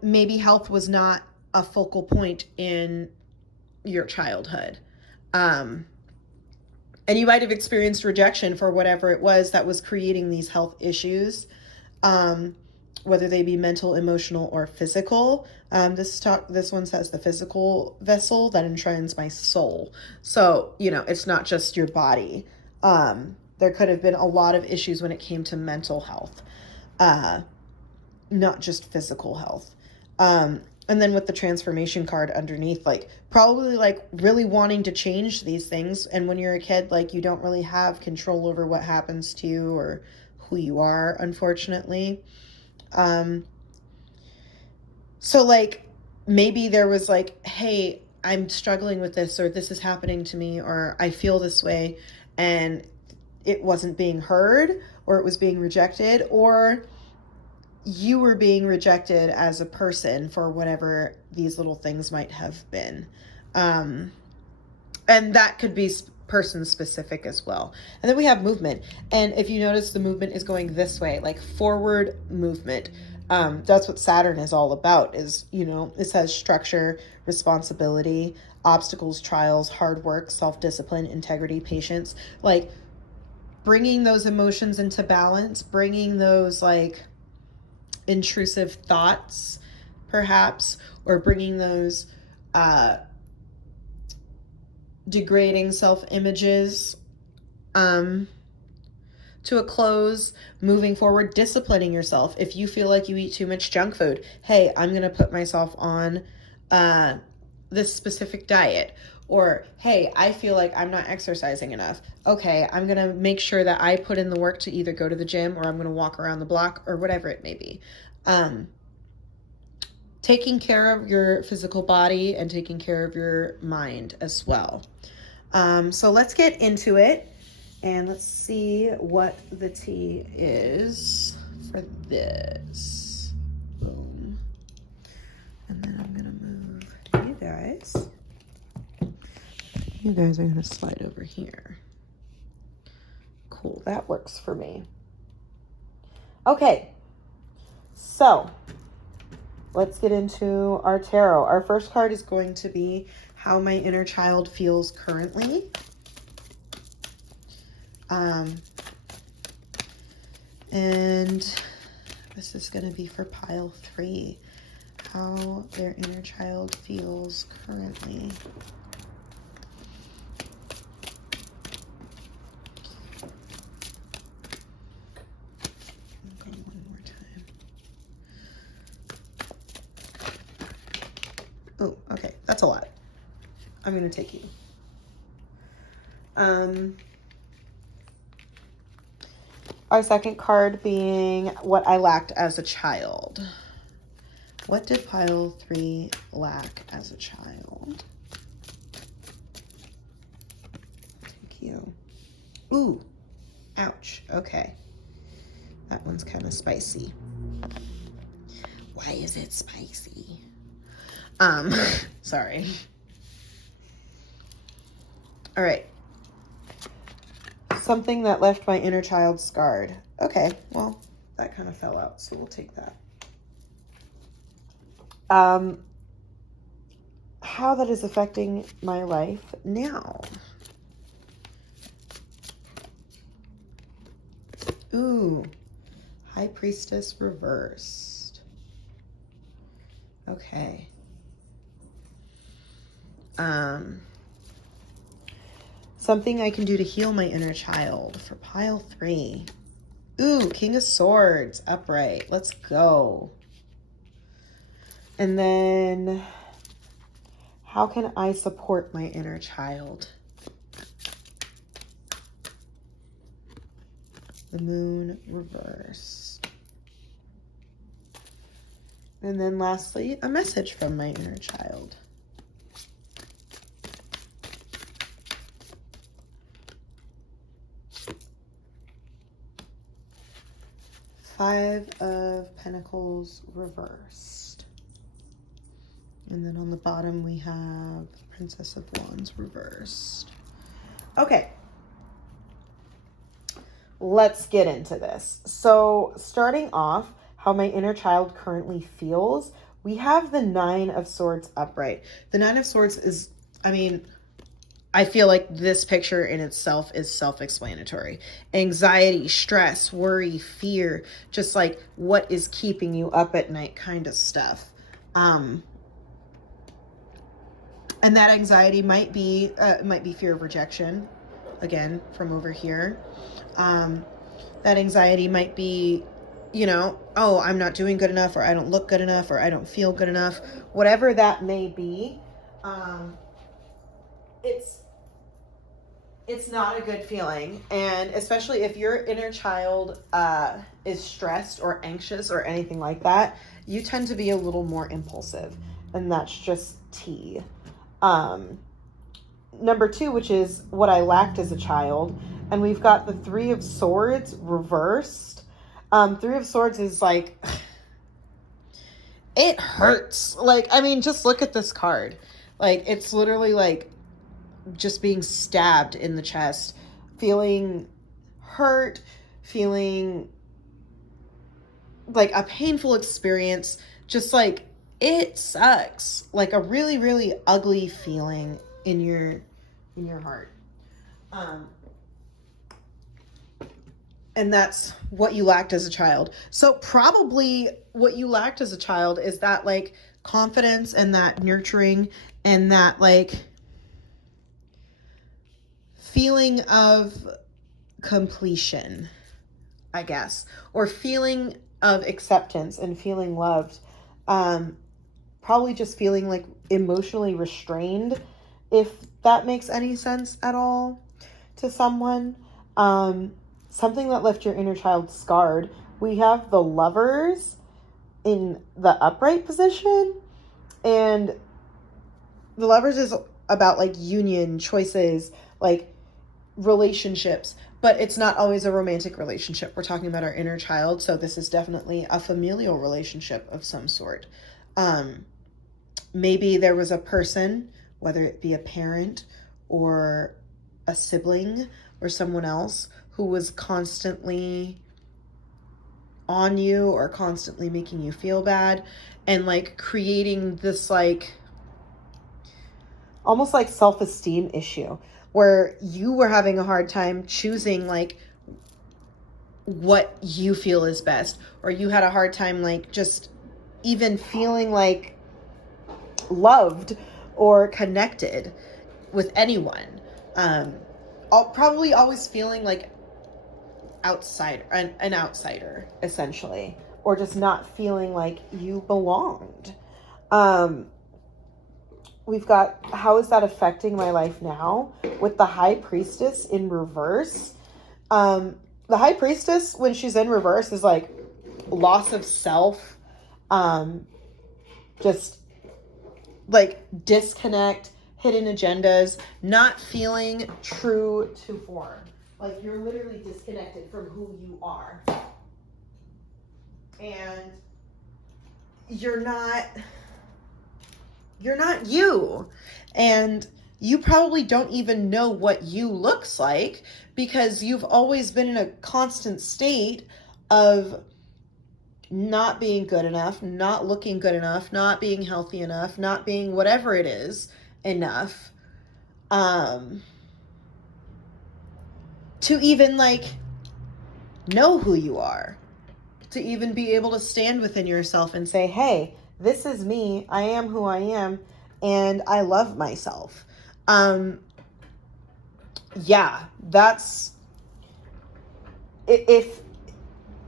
maybe health was not a focal point in your childhood. And you might have experienced rejection for whatever it was that was creating these health issues, whether they be mental, emotional, or physical. This one says the physical vessel that enshrines my soul. So, you know, it's not just your body. There could have been a lot of issues when it came to mental health, not just physical health. And then with the transformation card underneath, like probably like really wanting to change these things. And when you're a kid, like you don't really have control over what happens to you or who you are, unfortunately. So like maybe there was like, hey, I'm struggling with this, or this is happening to me, or I feel this way, and it wasn't being heard, or it was being rejected, or you were being rejected as a person for whatever these little things might have been. And that could be person specific as well. And then we have movement. And if you notice, the movement is going this way, like forward movement. That's what Saturn is all about, is, you know, it says structure, responsibility, obstacles, trials, hard work, self-discipline, integrity, patience, like bringing those emotions into balance, bringing those like intrusive thoughts perhaps, or bringing those degrading self-images to a close, moving forward, disciplining yourself. If you feel like you eat too much junk food, hey, I'm going to put myself on this specific diet. Or, hey, I feel like I'm not exercising enough. Okay, I'm going to make sure that I put in the work to either go to the gym, or I'm going to walk around the block, or whatever it may be. Taking care of your physical body and taking care of your mind as well. So let's get into it, and let's see what the tea is for this. Boom. And then I'm going to move you guys. You guys are going to slide over here. Cool, that works for me. Okay, so let's get into our tarot. Our first card is going to be how my inner child feels currently. And this is going to be for pile 3, how their inner child feels currently. Oh, okay, that's a lot. I'm going to take you. Our second card being what I lacked as a child. What did pile 3 lack as a child? Thank you. Ooh, ouch. Okay. That one's kind of spicy. Why is it spicy? Sorry. All right. Something that left my inner child scarred. Okay, well, that kind of fell out, so we'll take that. How that is affecting my life now. Ooh, High Priestess reversed. Okay. Something I can do to heal my inner child for pile 3. Ooh, King of Swords, upright. Let's go. And then, how can I support my inner child? The Moon reversed. And then lastly, a message from my inner child. Five of Pentacles reversed. And then on the bottom we have Princess of Wands reversed. Okay. Let's get into this. So starting off, how my inner child currently feels, we have the 9 of Swords upright. The 9 of Swords is, I mean, I feel like this picture in itself is self-explanatory. Anxiety, stress, worry, fear, just like what is keeping you up at night kind of stuff. And that anxiety might be fear of rejection, again, from over here. That anxiety might be, you know, oh, I'm not doing good enough, or I don't look good enough, or I don't feel good enough, whatever that may be. It's not a good feeling. And especially if your inner child is stressed or anxious or anything like that, you tend to be a little more impulsive, and that's just tea. Number 2, which is what I lacked as a child, and we've got the 3 of Swords reversed. 3 of Swords is like, it hurts. Like, I mean, just look at this card. Like, it's literally like just being stabbed in the chest, feeling hurt, feeling like a painful experience, just like it sucks, like a really, really ugly feeling in your heart. And that's what you lacked as a child. So probably what you lacked as a child is that like confidence and that nurturing and that like feeling of completion, I guess, or feeling of acceptance and feeling loved. Probably just feeling like emotionally restrained, if that makes any sense at all to someone. Something that left your inner child scarred. We have the Lovers in the upright position, and the Lovers is about like union, choices, like relationships, but it's not always a romantic relationship. We're talking about our inner child, so this is definitely a familial relationship of some sort. Maybe there was a person, whether it be a parent or a sibling or someone else, who was constantly on you or constantly making you feel bad and like creating this like almost like self-esteem issue where you were having a hard time choosing like what you feel is best, or you had a hard time like just even feeling like loved or connected with anyone. Probably always feeling like an outsider, essentially, or just not feeling like you belonged. We've got, how is that affecting my life now? With the High Priestess in reverse. The High Priestess, when she's in reverse, is like loss of self, just like disconnect, hidden agendas, not feeling true to form. Like you're literally disconnected from who you are. And you're not you. And you probably don't even know what you looks like because you've always been in a constant state of not being good enough, not looking good enough, not being healthy enough, not being whatever it is enough. To even like know who you are. to even be able to stand within yourself and say, hey, this is me. I am who I am, and I love myself. Yeah, that's, if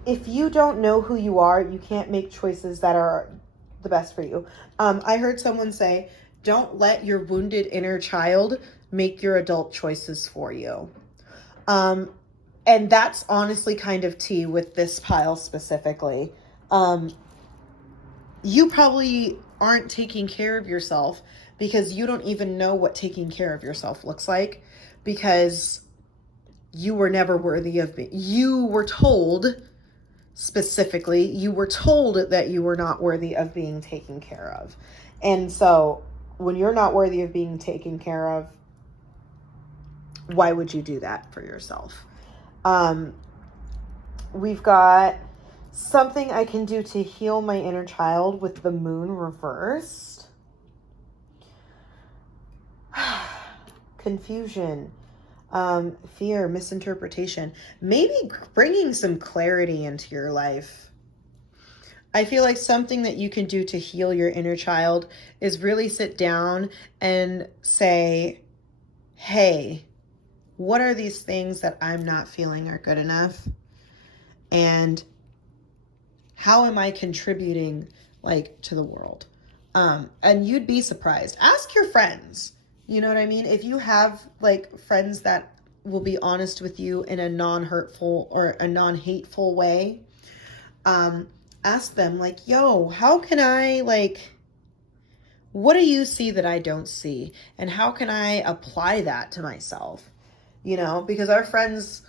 you don't know who you are, you can't make choices that are the best for you. I heard someone say, don't let your wounded inner child make your adult choices for you. And that's honestly kind of tea with this pile specifically. You probably aren't taking care of yourself because you don't even know what taking care of yourself looks like, because you were never worthy of being, you were told specifically, you were told that you were not worthy of being taken care of. And so when you're not worthy of being taken care of, why would you do that for yourself? We've got something I can do to heal my inner child with the moon reversed. Confusion, fear, misinterpretation, maybe bringing some clarity into your life. I feel like something that you can do to heal your inner child is really sit down and say, hey, what are these things that I'm not feeling are good enough? And how am I contributing to the world? And you'd be surprised. Ask your friends. You know what I mean? If you have friends that will be honest with you in a non-hurtful or a non-hateful way, ask them yo, how can I what do you see that I don't see? And how can I apply that to myself? Because our friends,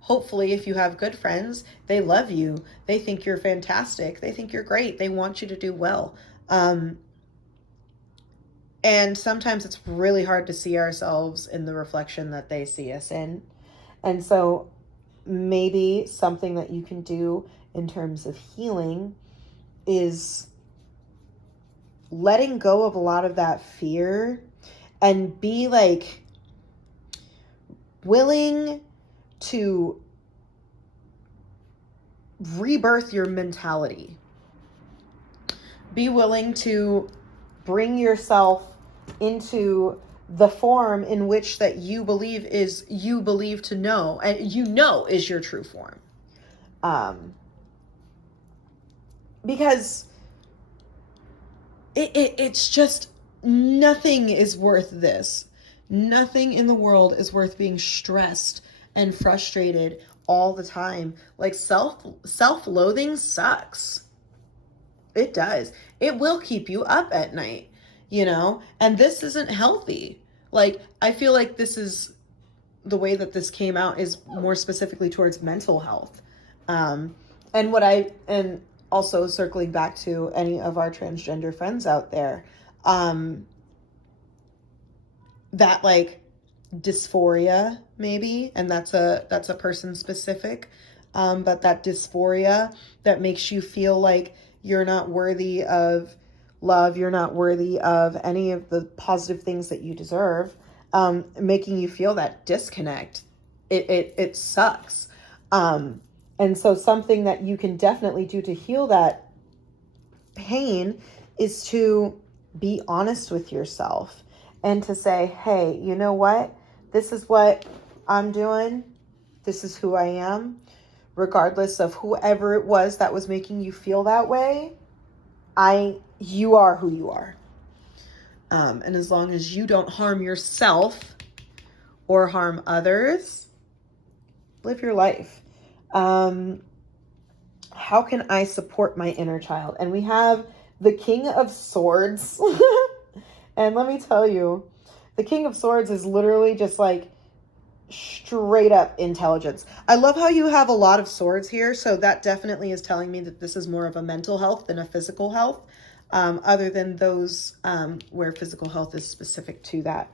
hopefully, if you have good friends, they love you. They think you're fantastic. They think you're great. They want you to do well. And sometimes it's really hard to see ourselves in the reflection that they see us in. And so maybe something that you can do in terms of healing is letting go of a lot of that fear and be willing to rebirth your mentality. Be willing to bring yourself into the form in which that you believe to know, and is your true form. Because it's just, nothing is worth this. Nothing in the world is worth being stressed and frustrated all the time. Self-loathing sucks. It does. It will keep you up at night, and this isn't healthy. I feel like this is the way that this came out is more specifically towards mental health. And also circling back to any of our transgender friends out there, that dysphoria maybe, and that's a person specific, but that dysphoria that makes you feel like you're not worthy of love, you're not worthy of any of the positive things that you deserve, making you feel that disconnect. It sucks. And so something that you can definitely do to heal that pain is to be honest with yourself and to say, hey, you know what? This is what I'm doing. This is who I am. Regardless of whoever it was that was making you feel that way, you are who you are. And as long as you don't harm yourself or harm others, live your life. How can I support my inner child? And we have the King of Swords. And let me tell you, the King of Swords is literally just straight up intelligence. I love how you have a lot of swords here. So that definitely is telling me that this is more of a mental health than a physical health, other than those where physical health is specific to that.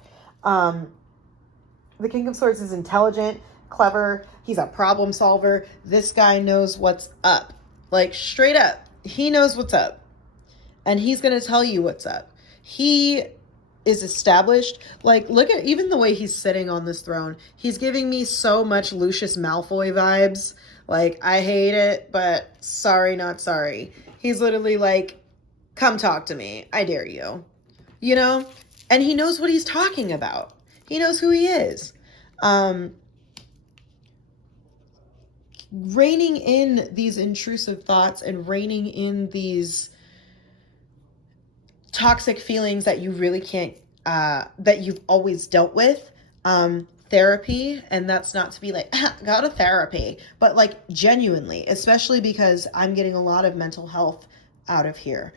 The King of Swords is intelligent, clever. He's a problem solver. This guy knows what's up. Straight up. He knows what's up. And he's going to tell you what's up. He is established. Look at even the way he's sitting on this throne. He's giving me so much Lucius Malfoy vibes. Like, I hate it, but sorry, not sorry. He's literally like, come talk to me. I dare you. You know? And he knows what he's talking about. He knows who he is. Reining in these intrusive thoughts and reining in these toxic feelings that you really can't, that you've always dealt with. Therapy, and that's not to be like, go to therapy, but like genuinely, especially because I'm getting a lot of mental health out of here.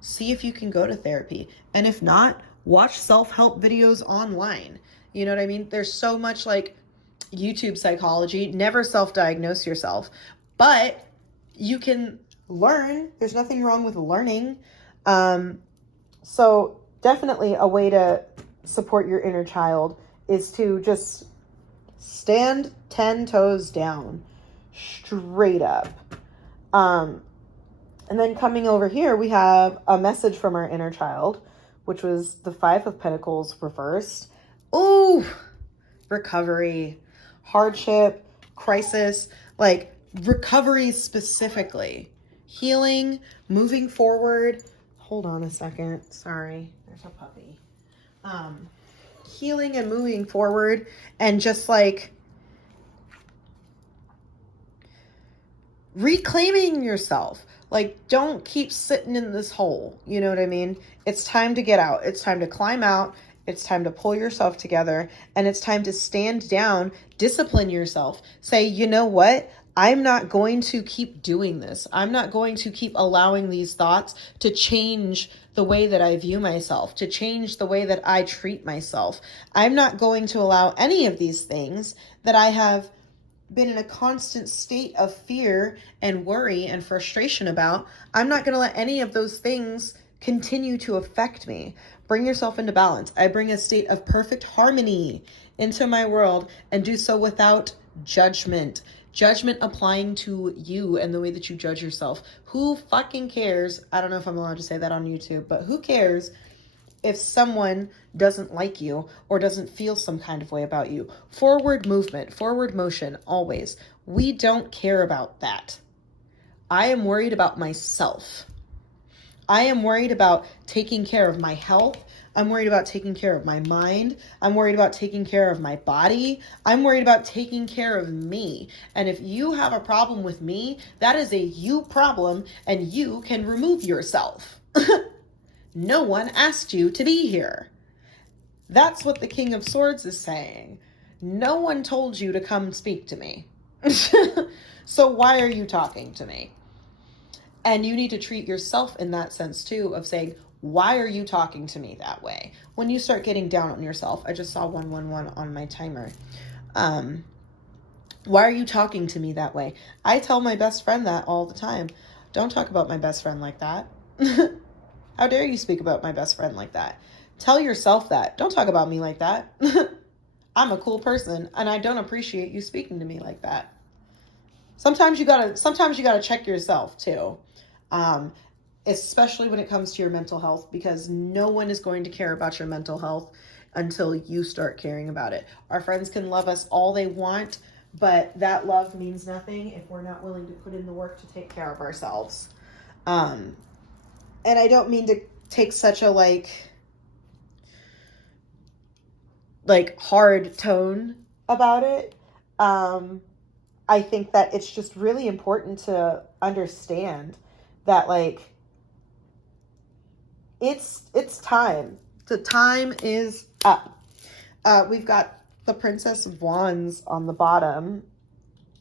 See if you can go to therapy. And if not, watch self-help videos online. You know what I mean? There's so much like YouTube psychology. Never self-diagnose yourself, but you can learn. There's nothing wrong with learning. So definitely a way to support your inner child is to just stand 10 toes down, straight up. And then coming over here, we have a message from our inner child, which was the 5 of Pentacles reversed. Ooh, recovery, hardship, crisis, like recovery specifically, healing, moving forward. Hold on a second. Sorry, there's a puppy. Healing and moving forward, and just like reclaiming yourself. Like, don't keep sitting in this hole. You know what I mean? It's time to get out. It's time to climb out. It's time to pull yourself together, and it's time to stand down, discipline yourself. Say, you know what? I'm not going to keep doing this. I'm not going to keep allowing these thoughts to change the way that I view myself, to change the way that I treat myself. I'm not going to allow any of these things that I have been in a constant state of fear and worry and frustration about. I'm not going to let any of those things continue to affect me. Bring yourself into balance. I bring a state of perfect harmony into my world, and do so without judgment. Judgment applying to you and the way that you judge yourself. Who fucking cares? I don't know if I'm allowed to say that on YouTube, but who cares if someone doesn't like you or doesn't feel some kind of way about you? Forward movement, forward motion, always. We don't care about that. I am worried about myself. I am worried about taking care of my health. I'm worried about taking care of my mind. I'm worried about taking care of my body. I'm worried about taking care of me. And if you have a problem with me, that is a you problem, and you can remove yourself. No one asked you to be here. That's what the King of Swords is saying. No one told you to come speak to me. So why are you talking to me? And you need to treat yourself in that sense too, of saying, why are you talking to me that way? When you start getting down on yourself, I just saw 111 on my timer. Why are you talking to me that way? I tell my best friend that all the time. Don't talk about my best friend like that. How dare you speak about my best friend like that? Tell yourself that. Don't talk about me like that. I'm a cool person, and I don't appreciate you speaking to me like that. Sometimes you gotta check yourself too. Especially when it comes to your mental health, because no one is going to care about your mental health until you start caring about it. Our friends can love us all they want, but that love means nothing if we're not willing to put in the work to take care of ourselves. And I don't mean to take such a like hard tone about it. I think that it's just really important to understand that it's time. The time is up. We've got the Princess of Wands on the bottom.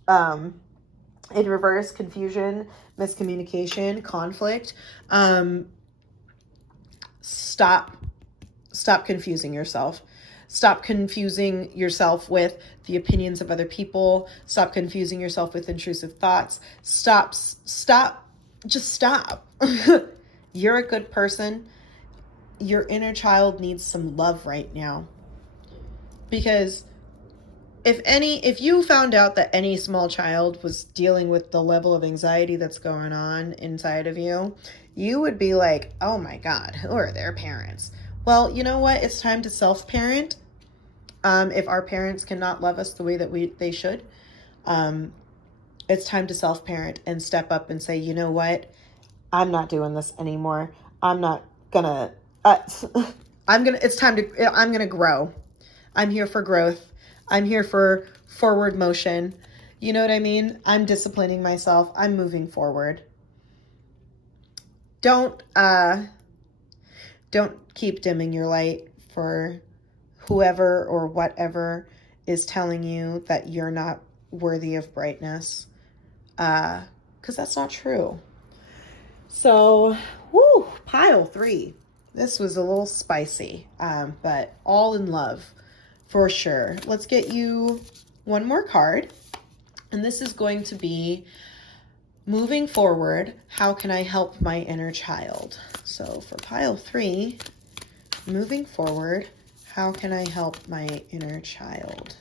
In reverse, confusion, miscommunication, conflict. Stop confusing yourself. Stop confusing yourself with the opinions of other people. Stop confusing yourself with intrusive thoughts. Just stop. You're a good person. Your inner child needs some love right now. Because if you found out that any small child was dealing with the level of anxiety that's going on inside of you, you would be like, oh my God, who are their parents? Well, you know what? It's time to self-parent. If our parents cannot love us the way that they should. It's time to self-parent and step up and say, you know what? I'm not doing this anymore. I'm not gonna, it's time to, I'm gonna grow. I'm here for growth. I'm here for forward motion. You know what I mean? I'm disciplining myself. I'm moving forward. Don't keep dimming your light for whoever or whatever is telling you that you're not worthy of brightness. Because that's not true. So, pile 3. This was a little spicy, but all in love for sure. Let's get you one more card. And this is going to be moving forward. How can I help my inner child? So for pile 3, moving forward, how can I help my inner child?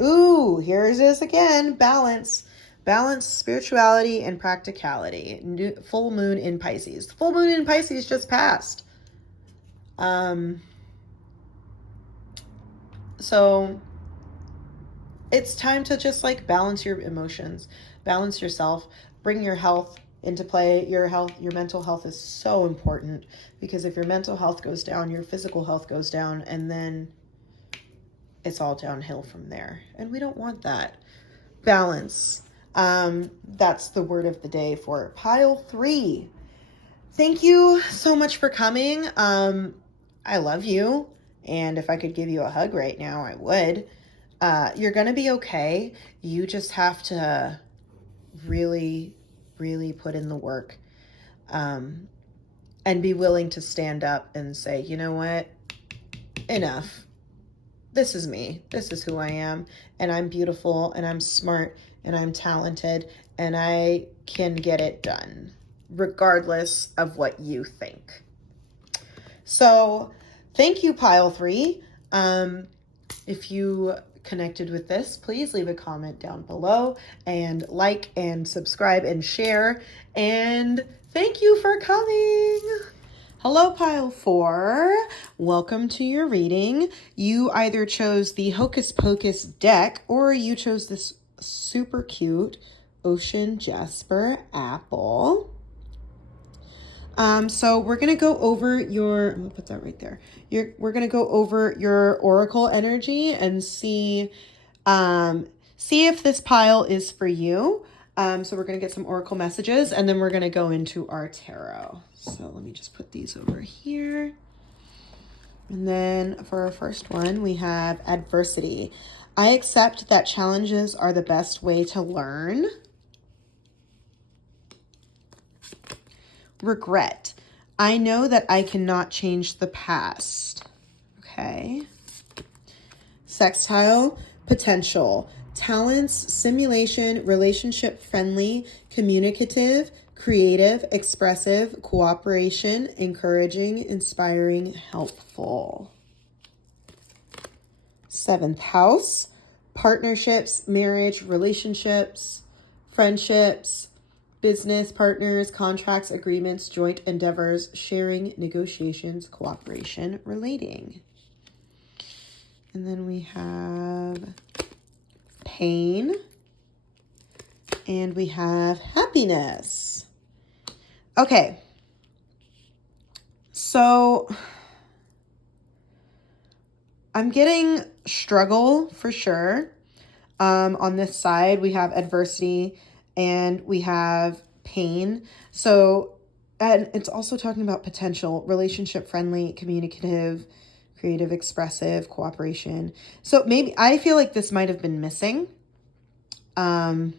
Ooh, here's this again. Balance. Balance, spirituality, and practicality. Full moon in Pisces. The full moon in Pisces just passed. So it's time to just like balance your emotions, balance yourself, bring your health into play. Your mental health is so important, because if your mental health goes down, your physical health goes down, and then it's all downhill from there. And we don't want that. Balance. That's the word of the day for pile 3. Thank you so much for coming. I love you. And if I could give you a hug right now, I would. You're going to be okay. You just have to really, really put in the work, and be willing to stand up and say, you know what? Enough. This is me. This is who I am. And I'm beautiful, and I'm smart, and I'm talented, and I can get it done, regardless of what you think. So thank you, pile 3. If you connected with this, please leave a comment down below, and like and subscribe and share. And thank you for coming. Hello, pile 4. Welcome to your reading. You either chose the Hocus Pocus deck, or you chose this super cute Ocean Jasper apple. So we're going to go over your, I'm going to put that right there. We're going to go over your oracle energy and see if this pile is for you. So we're going to get some oracle messages, and then we're going to go into our tarot. So let me just put these over here. And then for our first one, we have adversity. I accept that challenges are the best way to learn. Regret. I know that I cannot change the past. Okay. Sextile. Potential. Talents, simulation, relationship friendly, communicative, creative, expressive, cooperation, encouraging, inspiring, helpful. 7th house. Partnerships, marriage, relationships, friendships, business partners, contracts, agreements, joint endeavors, sharing, negotiations, cooperation, relating. And then we have pain, and we have happiness. Okay. So I'm getting struggle for sure. On this side, we have adversity, and we have pain. So, and it's also talking about potential, relationship friendly, communicative, creative, expressive, cooperation. So maybe I feel like this might have been missing. And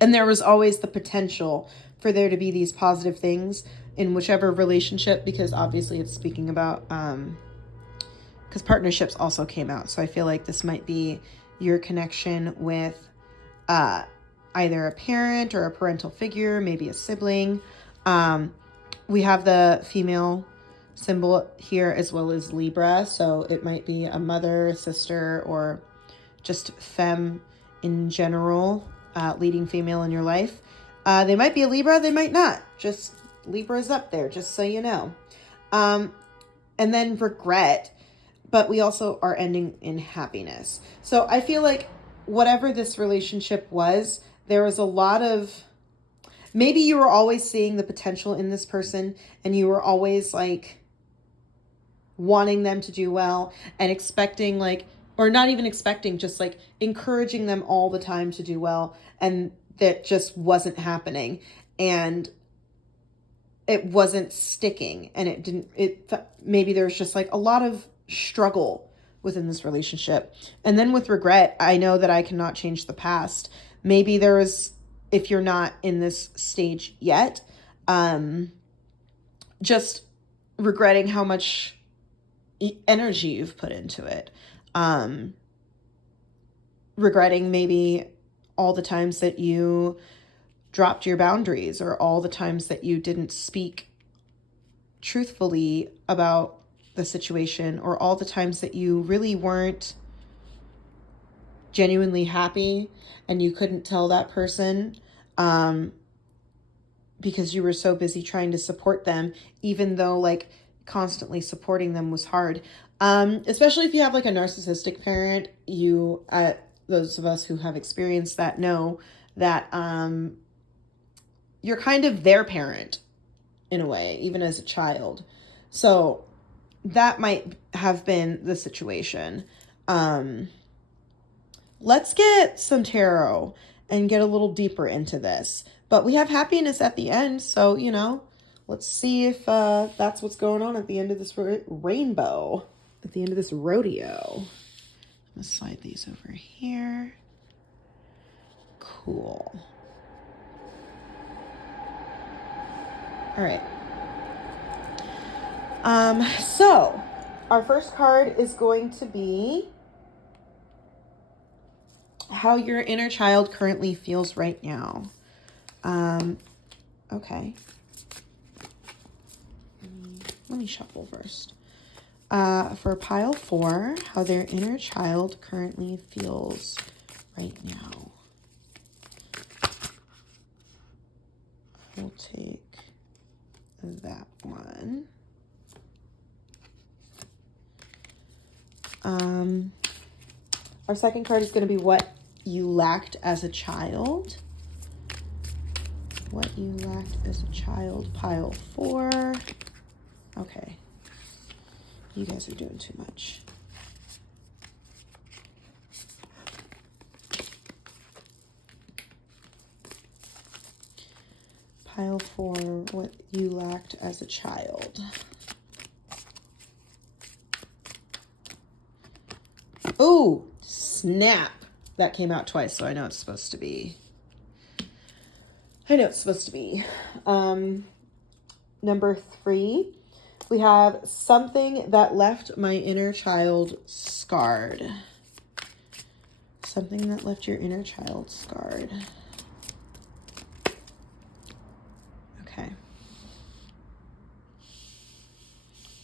there was always the potential for there to be these positive things in whichever relationship, because obviously it's speaking about, because partnerships also came out. So I feel like this might be your connection with, either a parent or a parental figure, maybe a sibling. We have the female symbol here as well as Libra. So it might be a mother, sister, or just femme in general, leading female in your life. They might be a Libra, they might not. Just Libra's up there, just so you know. And then regret, but we also are ending in happiness. So I feel like whatever this relationship was, there was a lot of, maybe you were always seeing the potential in this person and you were always like wanting them to do well and expecting like, or not even expecting, just like encouraging them all the time to do well. And that just wasn't happening. And it wasn't sticking, and maybe there's just like a lot of struggle within this relationship. And then with regret, I know that I cannot change the past. Maybe there is, if you're not in this stage yet, just regretting how much energy you've put into it. Regretting maybe all the times that you dropped your boundaries, or all the times that you didn't speak truthfully about the situation, or all the times that you really weren't genuinely happy and you couldn't tell that person because you were so busy trying to support them, even though like constantly supporting them was hard. Especially if you have like a narcissistic parent, those of us who have experienced that know that you're kind of their parent in a way, even as a child. So that might have been the situation. Let's get some tarot and get a little deeper into this. But we have happiness at the end, so, you know, let's see if that's what's going on at the end of this rainbow, at the end of this rodeo. I'm going to slide these over here. Cool. All right. So our first card is going to be how your inner child currently feels right now. Okay. Let me shuffle first. For pile 4, how their inner child currently feels right now. We'll take that one. Our second card is going to be what you lacked as a child. What you lacked as a child, pile 4. Okay. You guys are doing too much. Pile 4, what you lacked as a child. Oh, snap. That came out twice, so I know it's supposed to be. Number 3, we have something that left my inner child scarred. Something that left your inner child scarred. Okay.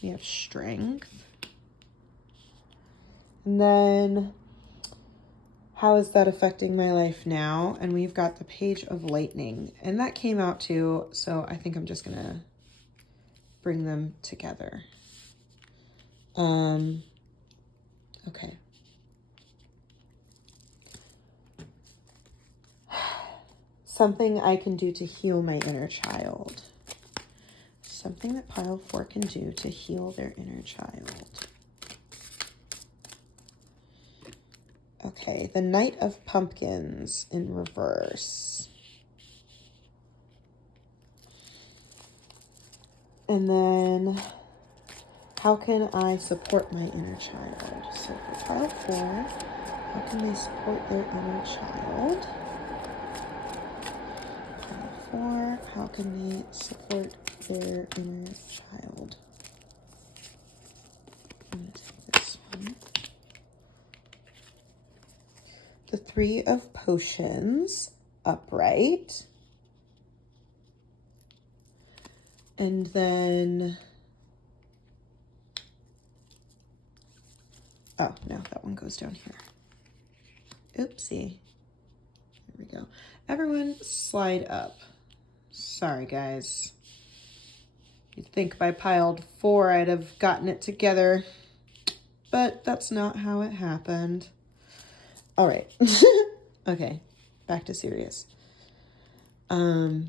We have strength. And then, how is that affecting my life now? And we've got the Page of Lightning. And that came out too, so I think I'm just going to bring them together. Okay. Something I can do to heal my inner child. Something that pile 4 can do to heal their inner child. Okay, the Knight of Pumpkins in reverse. And then, how can I support my inner child? So for pile 4, how can they support their inner child? Pile 4, how can they support their inner child? I'm going to take this one. The 3 of Potions, upright. And then, oh, no, that one goes down here. Oopsie. There we go. Everyone slide up. Sorry, guys. You'd think by piled 4 I'd have gotten it together, but that's not how it happened. All right. Okay. Back to serious. That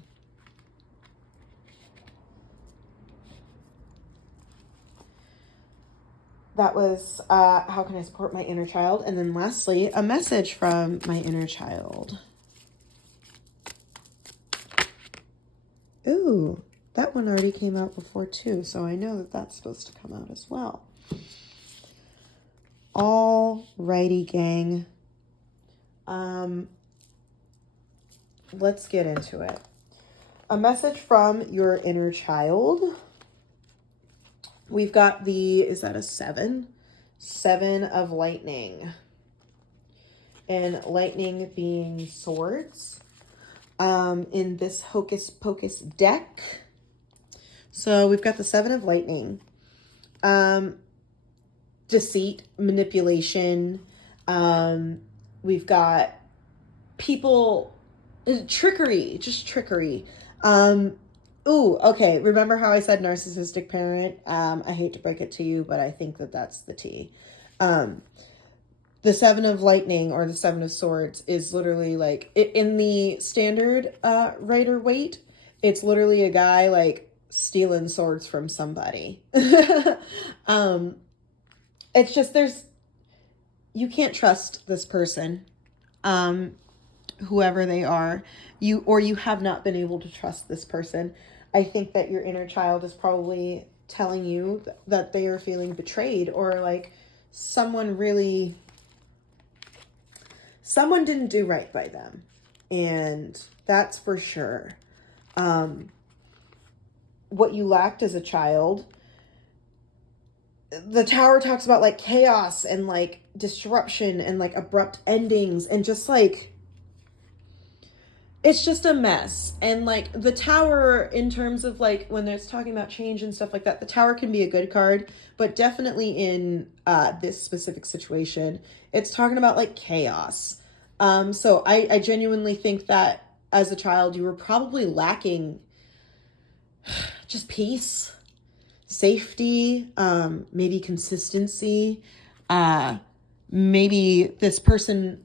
was how can I support my inner child? And then lastly, a message from my inner child. Ooh, that one already came out before too, so I know that that's supposed to come out as well. Alrighty, gang. Let's get into it. A message from your inner child. We've got the, is that a 7? 7 of lightning. And lightning being swords. In this Hocus Pocus deck. So we've got the 7 of lightning. Deceit, manipulation. We've got people, trickery, just trickery. Ooh, okay. Remember how I said narcissistic parent? I hate to break it to you, but I think that that's the T. The 7 of lightning or the 7 of swords is literally like in the standard Rider Waite, it's literally a guy like stealing swords from somebody. It's just you can't trust this person, whoever they are, you have not been able to trust this person. I think that your inner child is probably telling you that they are feeling betrayed, or like someone didn't do right by them. And that's for sure. What you lacked as a child, the Tower talks about like chaos and like disruption and like abrupt endings and just like, it's just a mess. And like the Tower, in terms of like when it's talking about change and stuff like that, the Tower can be a good card, but definitely in this specific situation, it's talking about like chaos. So I genuinely think that as a child, you were probably lacking just peace, safety, maybe consistency. Maybe this parent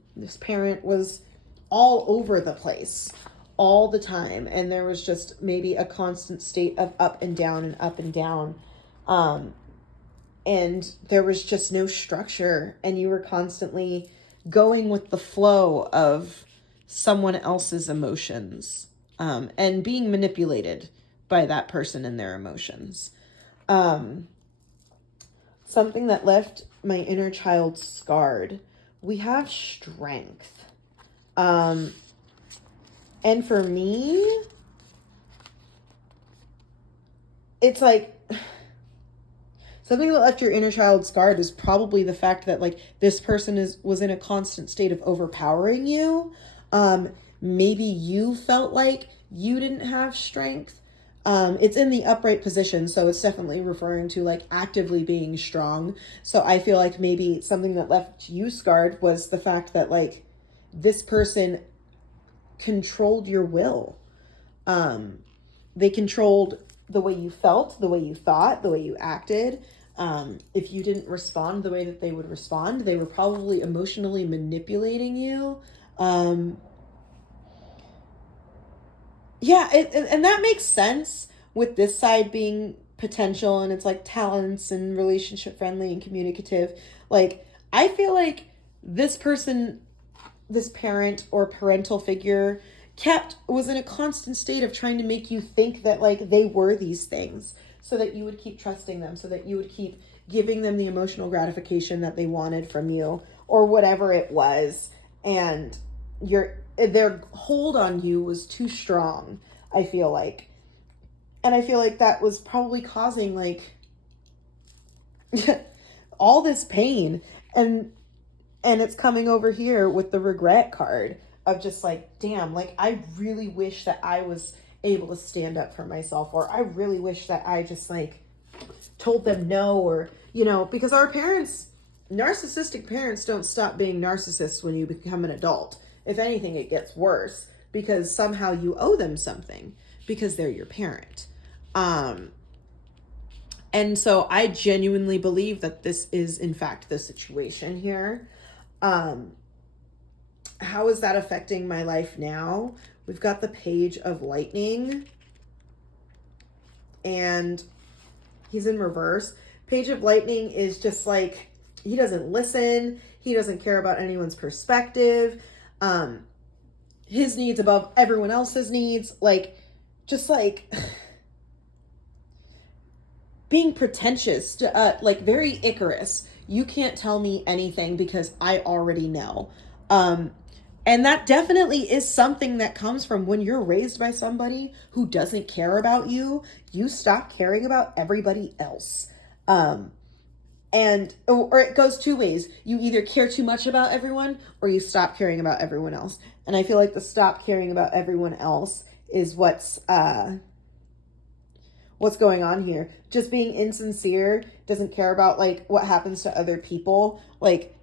was all over the place all the time. And there was just maybe a constant state of up and down and up and down. And there was just no structure, and you were constantly going with the flow of someone else's emotions, and being manipulated by that person and their emotions. Something that left my inner child scarred. We have strength. And for me, it's like something that left your inner child scarred is probably the fact that like this person was in a constant state of overpowering you. Maybe you felt like you didn't have strength. It's in the upright position, so it's definitely referring to like actively being strong. So I feel like maybe something that left you scarred was the fact that like this person controlled your will. They controlled the way you felt, the way you thought, the way you acted. If you didn't respond the way that they would respond, they were probably emotionally manipulating you. Yeah, and that makes sense with this side being potential, and it's like talents and relationship friendly and communicative. Like, I feel like this person, this parent or parental figure was in a constant state of trying to make you think that like they were these things, so that you would keep trusting them, so that you would keep giving them the emotional gratification that they wanted from you, or whatever it was. And their hold on you was too strong, I feel like. And I feel like that was probably causing like all this pain. And it's coming over here with the regret card of just like, damn, like I really wish that I was able to stand up for myself, or I really wish that I just like told them no, or, you know, because narcissistic parents don't stop being narcissists when you become an adult. If anything, it gets worse, because somehow you owe them something because they're your parent. And so I genuinely believe that this is in fact the situation here. how is that affecting my life now? We've got the Page of Lightning, and he's in reverse. Page of Lightning is just like, he doesn't listen. He doesn't care about anyone's perspective. His needs above everyone else's needs. Like, just like being pretentious, like very Icarus. You can't tell me anything because I already know. And that definitely is something that comes from when you're raised by somebody who doesn't care about you, you stop caring about everybody else. Or it goes two ways. You either care too much about everyone or you stop caring about everyone else. And I feel like the stop caring about everyone else is what's going on here. Just being insincere, doesn't care about like what happens to other people. Like,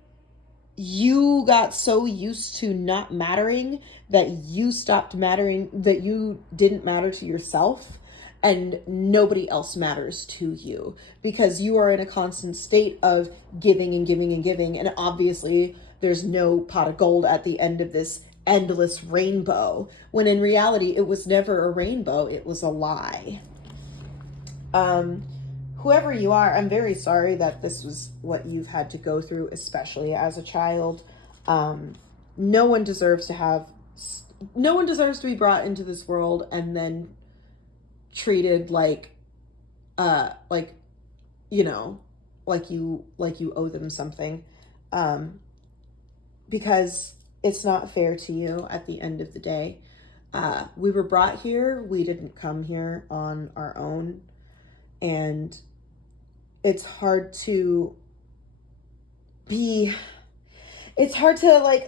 you got so used to not mattering that you stopped mattering, that you didn't matter to yourself, and nobody else matters to you because you are in a constant state of giving and giving and giving. And obviously there's no pot of gold at the end of this endless rainbow, when in reality it was never a rainbow, it was a lie. Whoever you are, I'm very sorry that this was what you've had to go through, especially as a child. No one deserves to be brought into this world and then treated like you owe them something, because it's not fair to you at the end of the day. We were brought here. We didn't come here on our own. And it's hard to like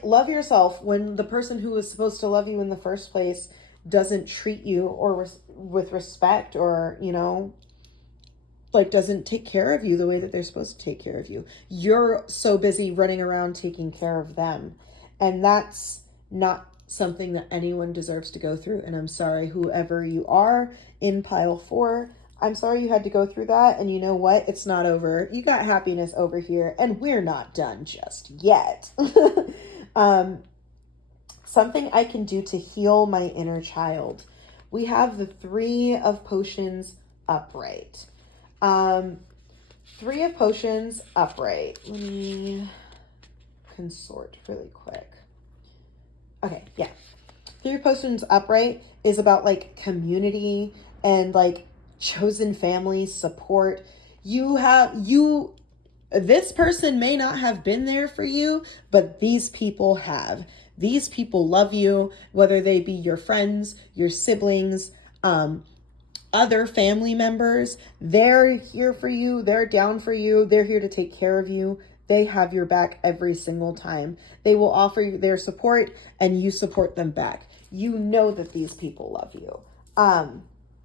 love yourself when the person who was supposed to love you in the first place doesn't treat you or with respect, or, you know, like doesn't take care of you the way that they're supposed to take care of you. You're so busy running around taking care of them. And that's not something that anyone deserves to go through. And I'm sorry, whoever you are in pile 4, I'm sorry you had to go through that. And you know what? It's not over. You got happiness over here, and we're not done just yet. Something I can do to heal my inner child. We have the 3 of Potions upright. 3 of Potions upright. Let me consort really quick. Okay, yeah. 3 of Potions upright is about like community and like chosen family support. This person may not have been there for you, but these people have. These people love you, whether they be your friends, your siblings, other family members. They're here for you. They're down for you. They're here to take care of you. They have your back every single time. They will offer you their support and you support them back. You know that these people love you.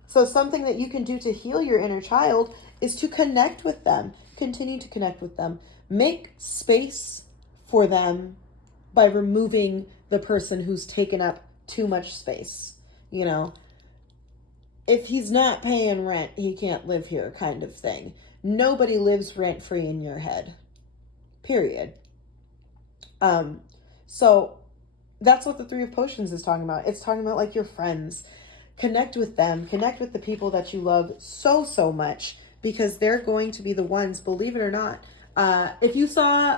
So something that you can do to heal your inner child is to connect with them. Continue to connect with them. Make space for them by removing the person who's taken up too much space. You know, if he's not paying rent, he can't live here, kind of thing. Nobody lives rent-free in your head. Period. So that's what the 3 of Potions is talking about. It's talking about like your friends. Connect with them. Connect with the people that you love so much, because they're going to be the ones, believe it or not. If you saw,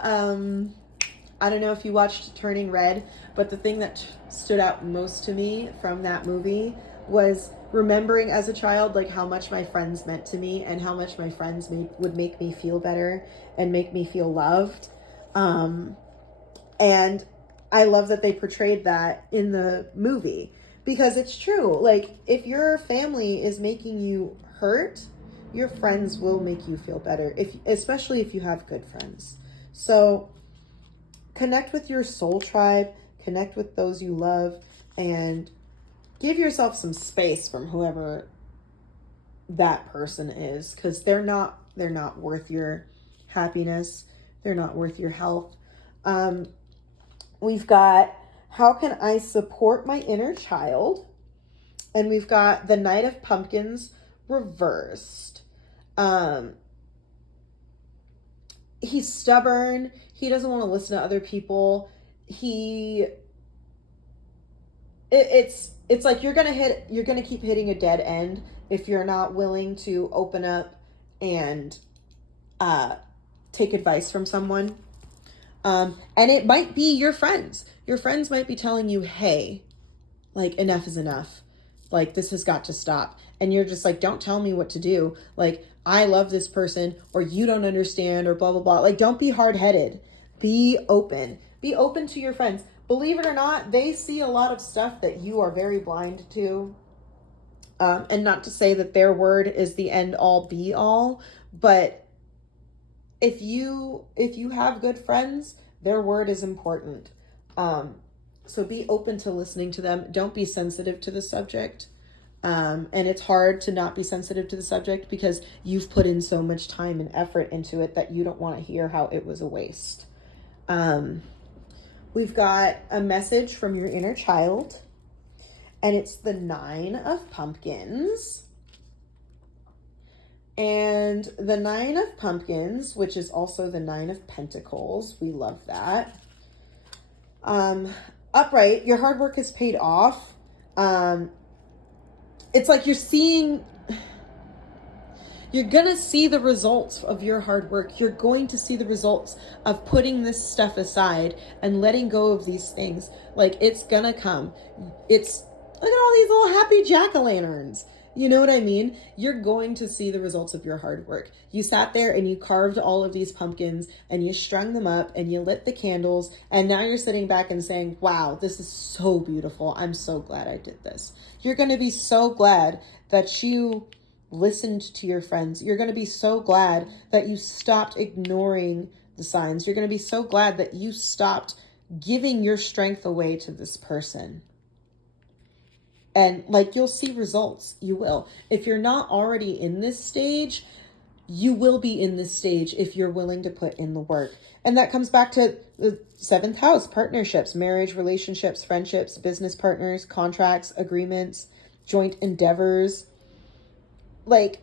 I don't know if you watched Turning Red, but the thing that stood out most to me from that movie was remembering as a child, like how much my friends meant to me and how much my friends would make me feel better and make me feel loved. And I love that they portrayed that in the movie, because it's true. Like, if your family is making you hurt, your friends will make you feel better, especially if you have good friends. So connect with your soul tribe, connect with those you love, and give yourself some space from whoever that person is, because they're not worth your happiness. They're not worth your health. We've got, how can I support my inner child? And we've got the Knight of Pumpkins reversed. He's stubborn. He doesn't want to listen to other people. He it's like you're gonna keep hitting a dead end if you're not willing to open up and take advice from someone. And it might be your friends. Your friends might be telling you, hey, like, enough is enough. Like, this has got to stop. And you're just like, don't tell me what to do. Like, I love this person, or you don't understand, or blah, blah, blah. Like, don't be hard-headed. Be open. Be open to your friends. Believe it or not, they see a lot of stuff that you are very blind to. And not to say that their word is the end all be all, but if you have good friends, their word is important. So be open to listening to them. Don't be sensitive to the subject. And it's hard to not be sensitive to the subject because you've put in so much time and effort into it that you don't want to hear how it was a waste. We've got a message from your inner child, and it's the 9 of Pumpkins. And the 9 of Pumpkins, which is also the 9 of Pentacles. We love that. Upright, your hard work is paid off. It's like you're gonna see the results of your hard work. You're going to see the results of putting this stuff aside and letting go of these things. Like, it's gonna come. Look at all these little happy jack-o'-lanterns. You know what I mean? You're going to see the results of your hard work. You sat there and you carved all of these pumpkins and you strung them up and you lit the candles, and now you're sitting back and saying, wow, this is so beautiful. I'm so glad I did this. You're going to be so glad that you listened to your friends. You're going to be so glad that you stopped ignoring the signs. You're going to be so glad that you stopped giving your strength away to this person. And like, you'll see results. You will. If you're not already in this stage, you will be in this stage if you're willing to put in the work. And that comes back to the 7th house: partnerships, marriage, relationships, friendships, business partners, contracts, agreements, joint endeavors. Like,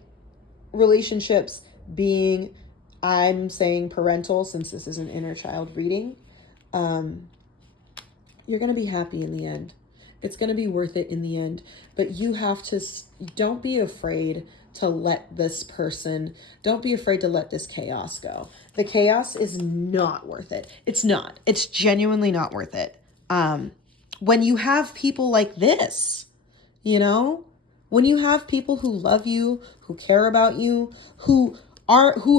relationships being, I'm saying parental, since this is an inner child reading. You're going to be happy in the end. It's going to be worth it in the end. But you have to, don't be afraid to let this person, don't be afraid to let this chaos go. The chaos is not worth it. It's not. It's genuinely not worth it. When you have people like this, you know, when you have people who love you, who care about you, who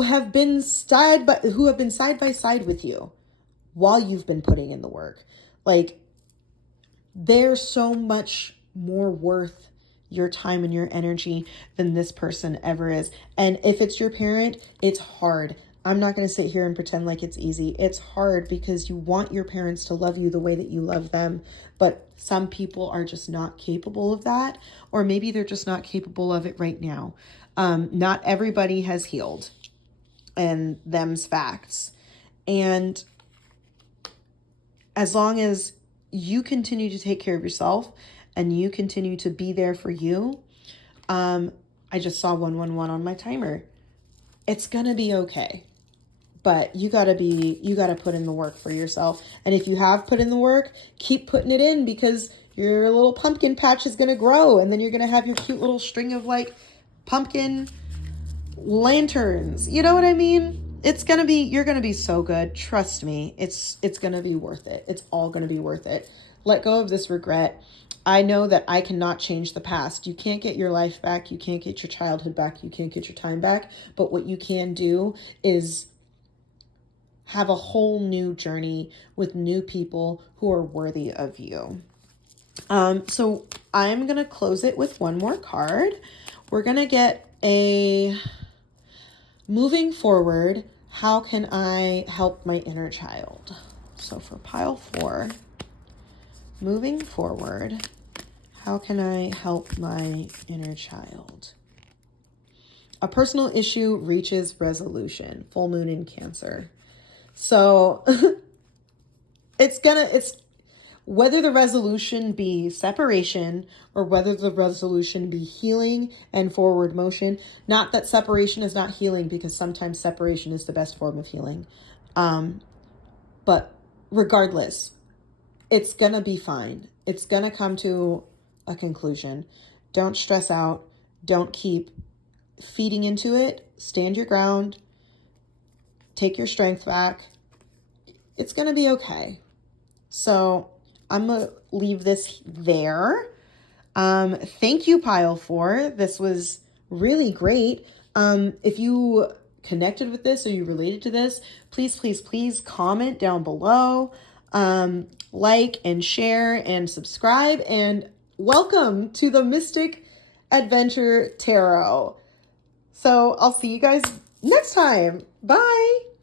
have been side by side with you while you've been putting in the work, like, they're so much more worth your time and your energy than this person ever is. And if it's your parent, it's hard. I'm not going to sit here and pretend like it's easy. It's hard because you want your parents to love you the way that you love them. But some people are just not capable of that. Or maybe they're just not capable of it right now. Not everybody has healed. And them's facts. And as long as you continue to take care of yourself and you continue to be there for you. I just saw 111 on my timer. It's going to be okay. But you got to put in the work for yourself. And if you have put in the work, keep putting it in, because your little pumpkin patch is going to grow. And then you're going to have your cute little string of like pumpkin lanterns. You know what I mean? You're going to be so good. Trust me. It's going to be worth it. It's all going to be worth it. Let go of this regret. I know that I cannot change the past. You can't get your life back. You can't get your childhood back. You can't get your time back. But what you can do is have a whole new journey with new people who are worthy of you. So I'm going to close it with one more card. We're going to get a moving forward. How can I help my inner child? So for pile 4, moving forward, how can I help my inner child? A personal issue reaches resolution. Full moon in Cancer. So it's whether the resolution be separation or whether the resolution be healing and forward motion. Not that separation is not healing, because sometimes separation is the best form of healing. But regardless, it's gonna be fine. It's gonna come to a conclusion. Don't stress out. Don't keep feeding into it. Stand your ground. Take your strength back. It's gonna be okay. So I'm gonna leave this there. Thank you, Pile 4. This was really great. If you connected with this or you related to this, please, please, please comment down below. Like and share and subscribe, and welcome to the Mystic Adventure Tarot. So I'll see you guys next time. Bye.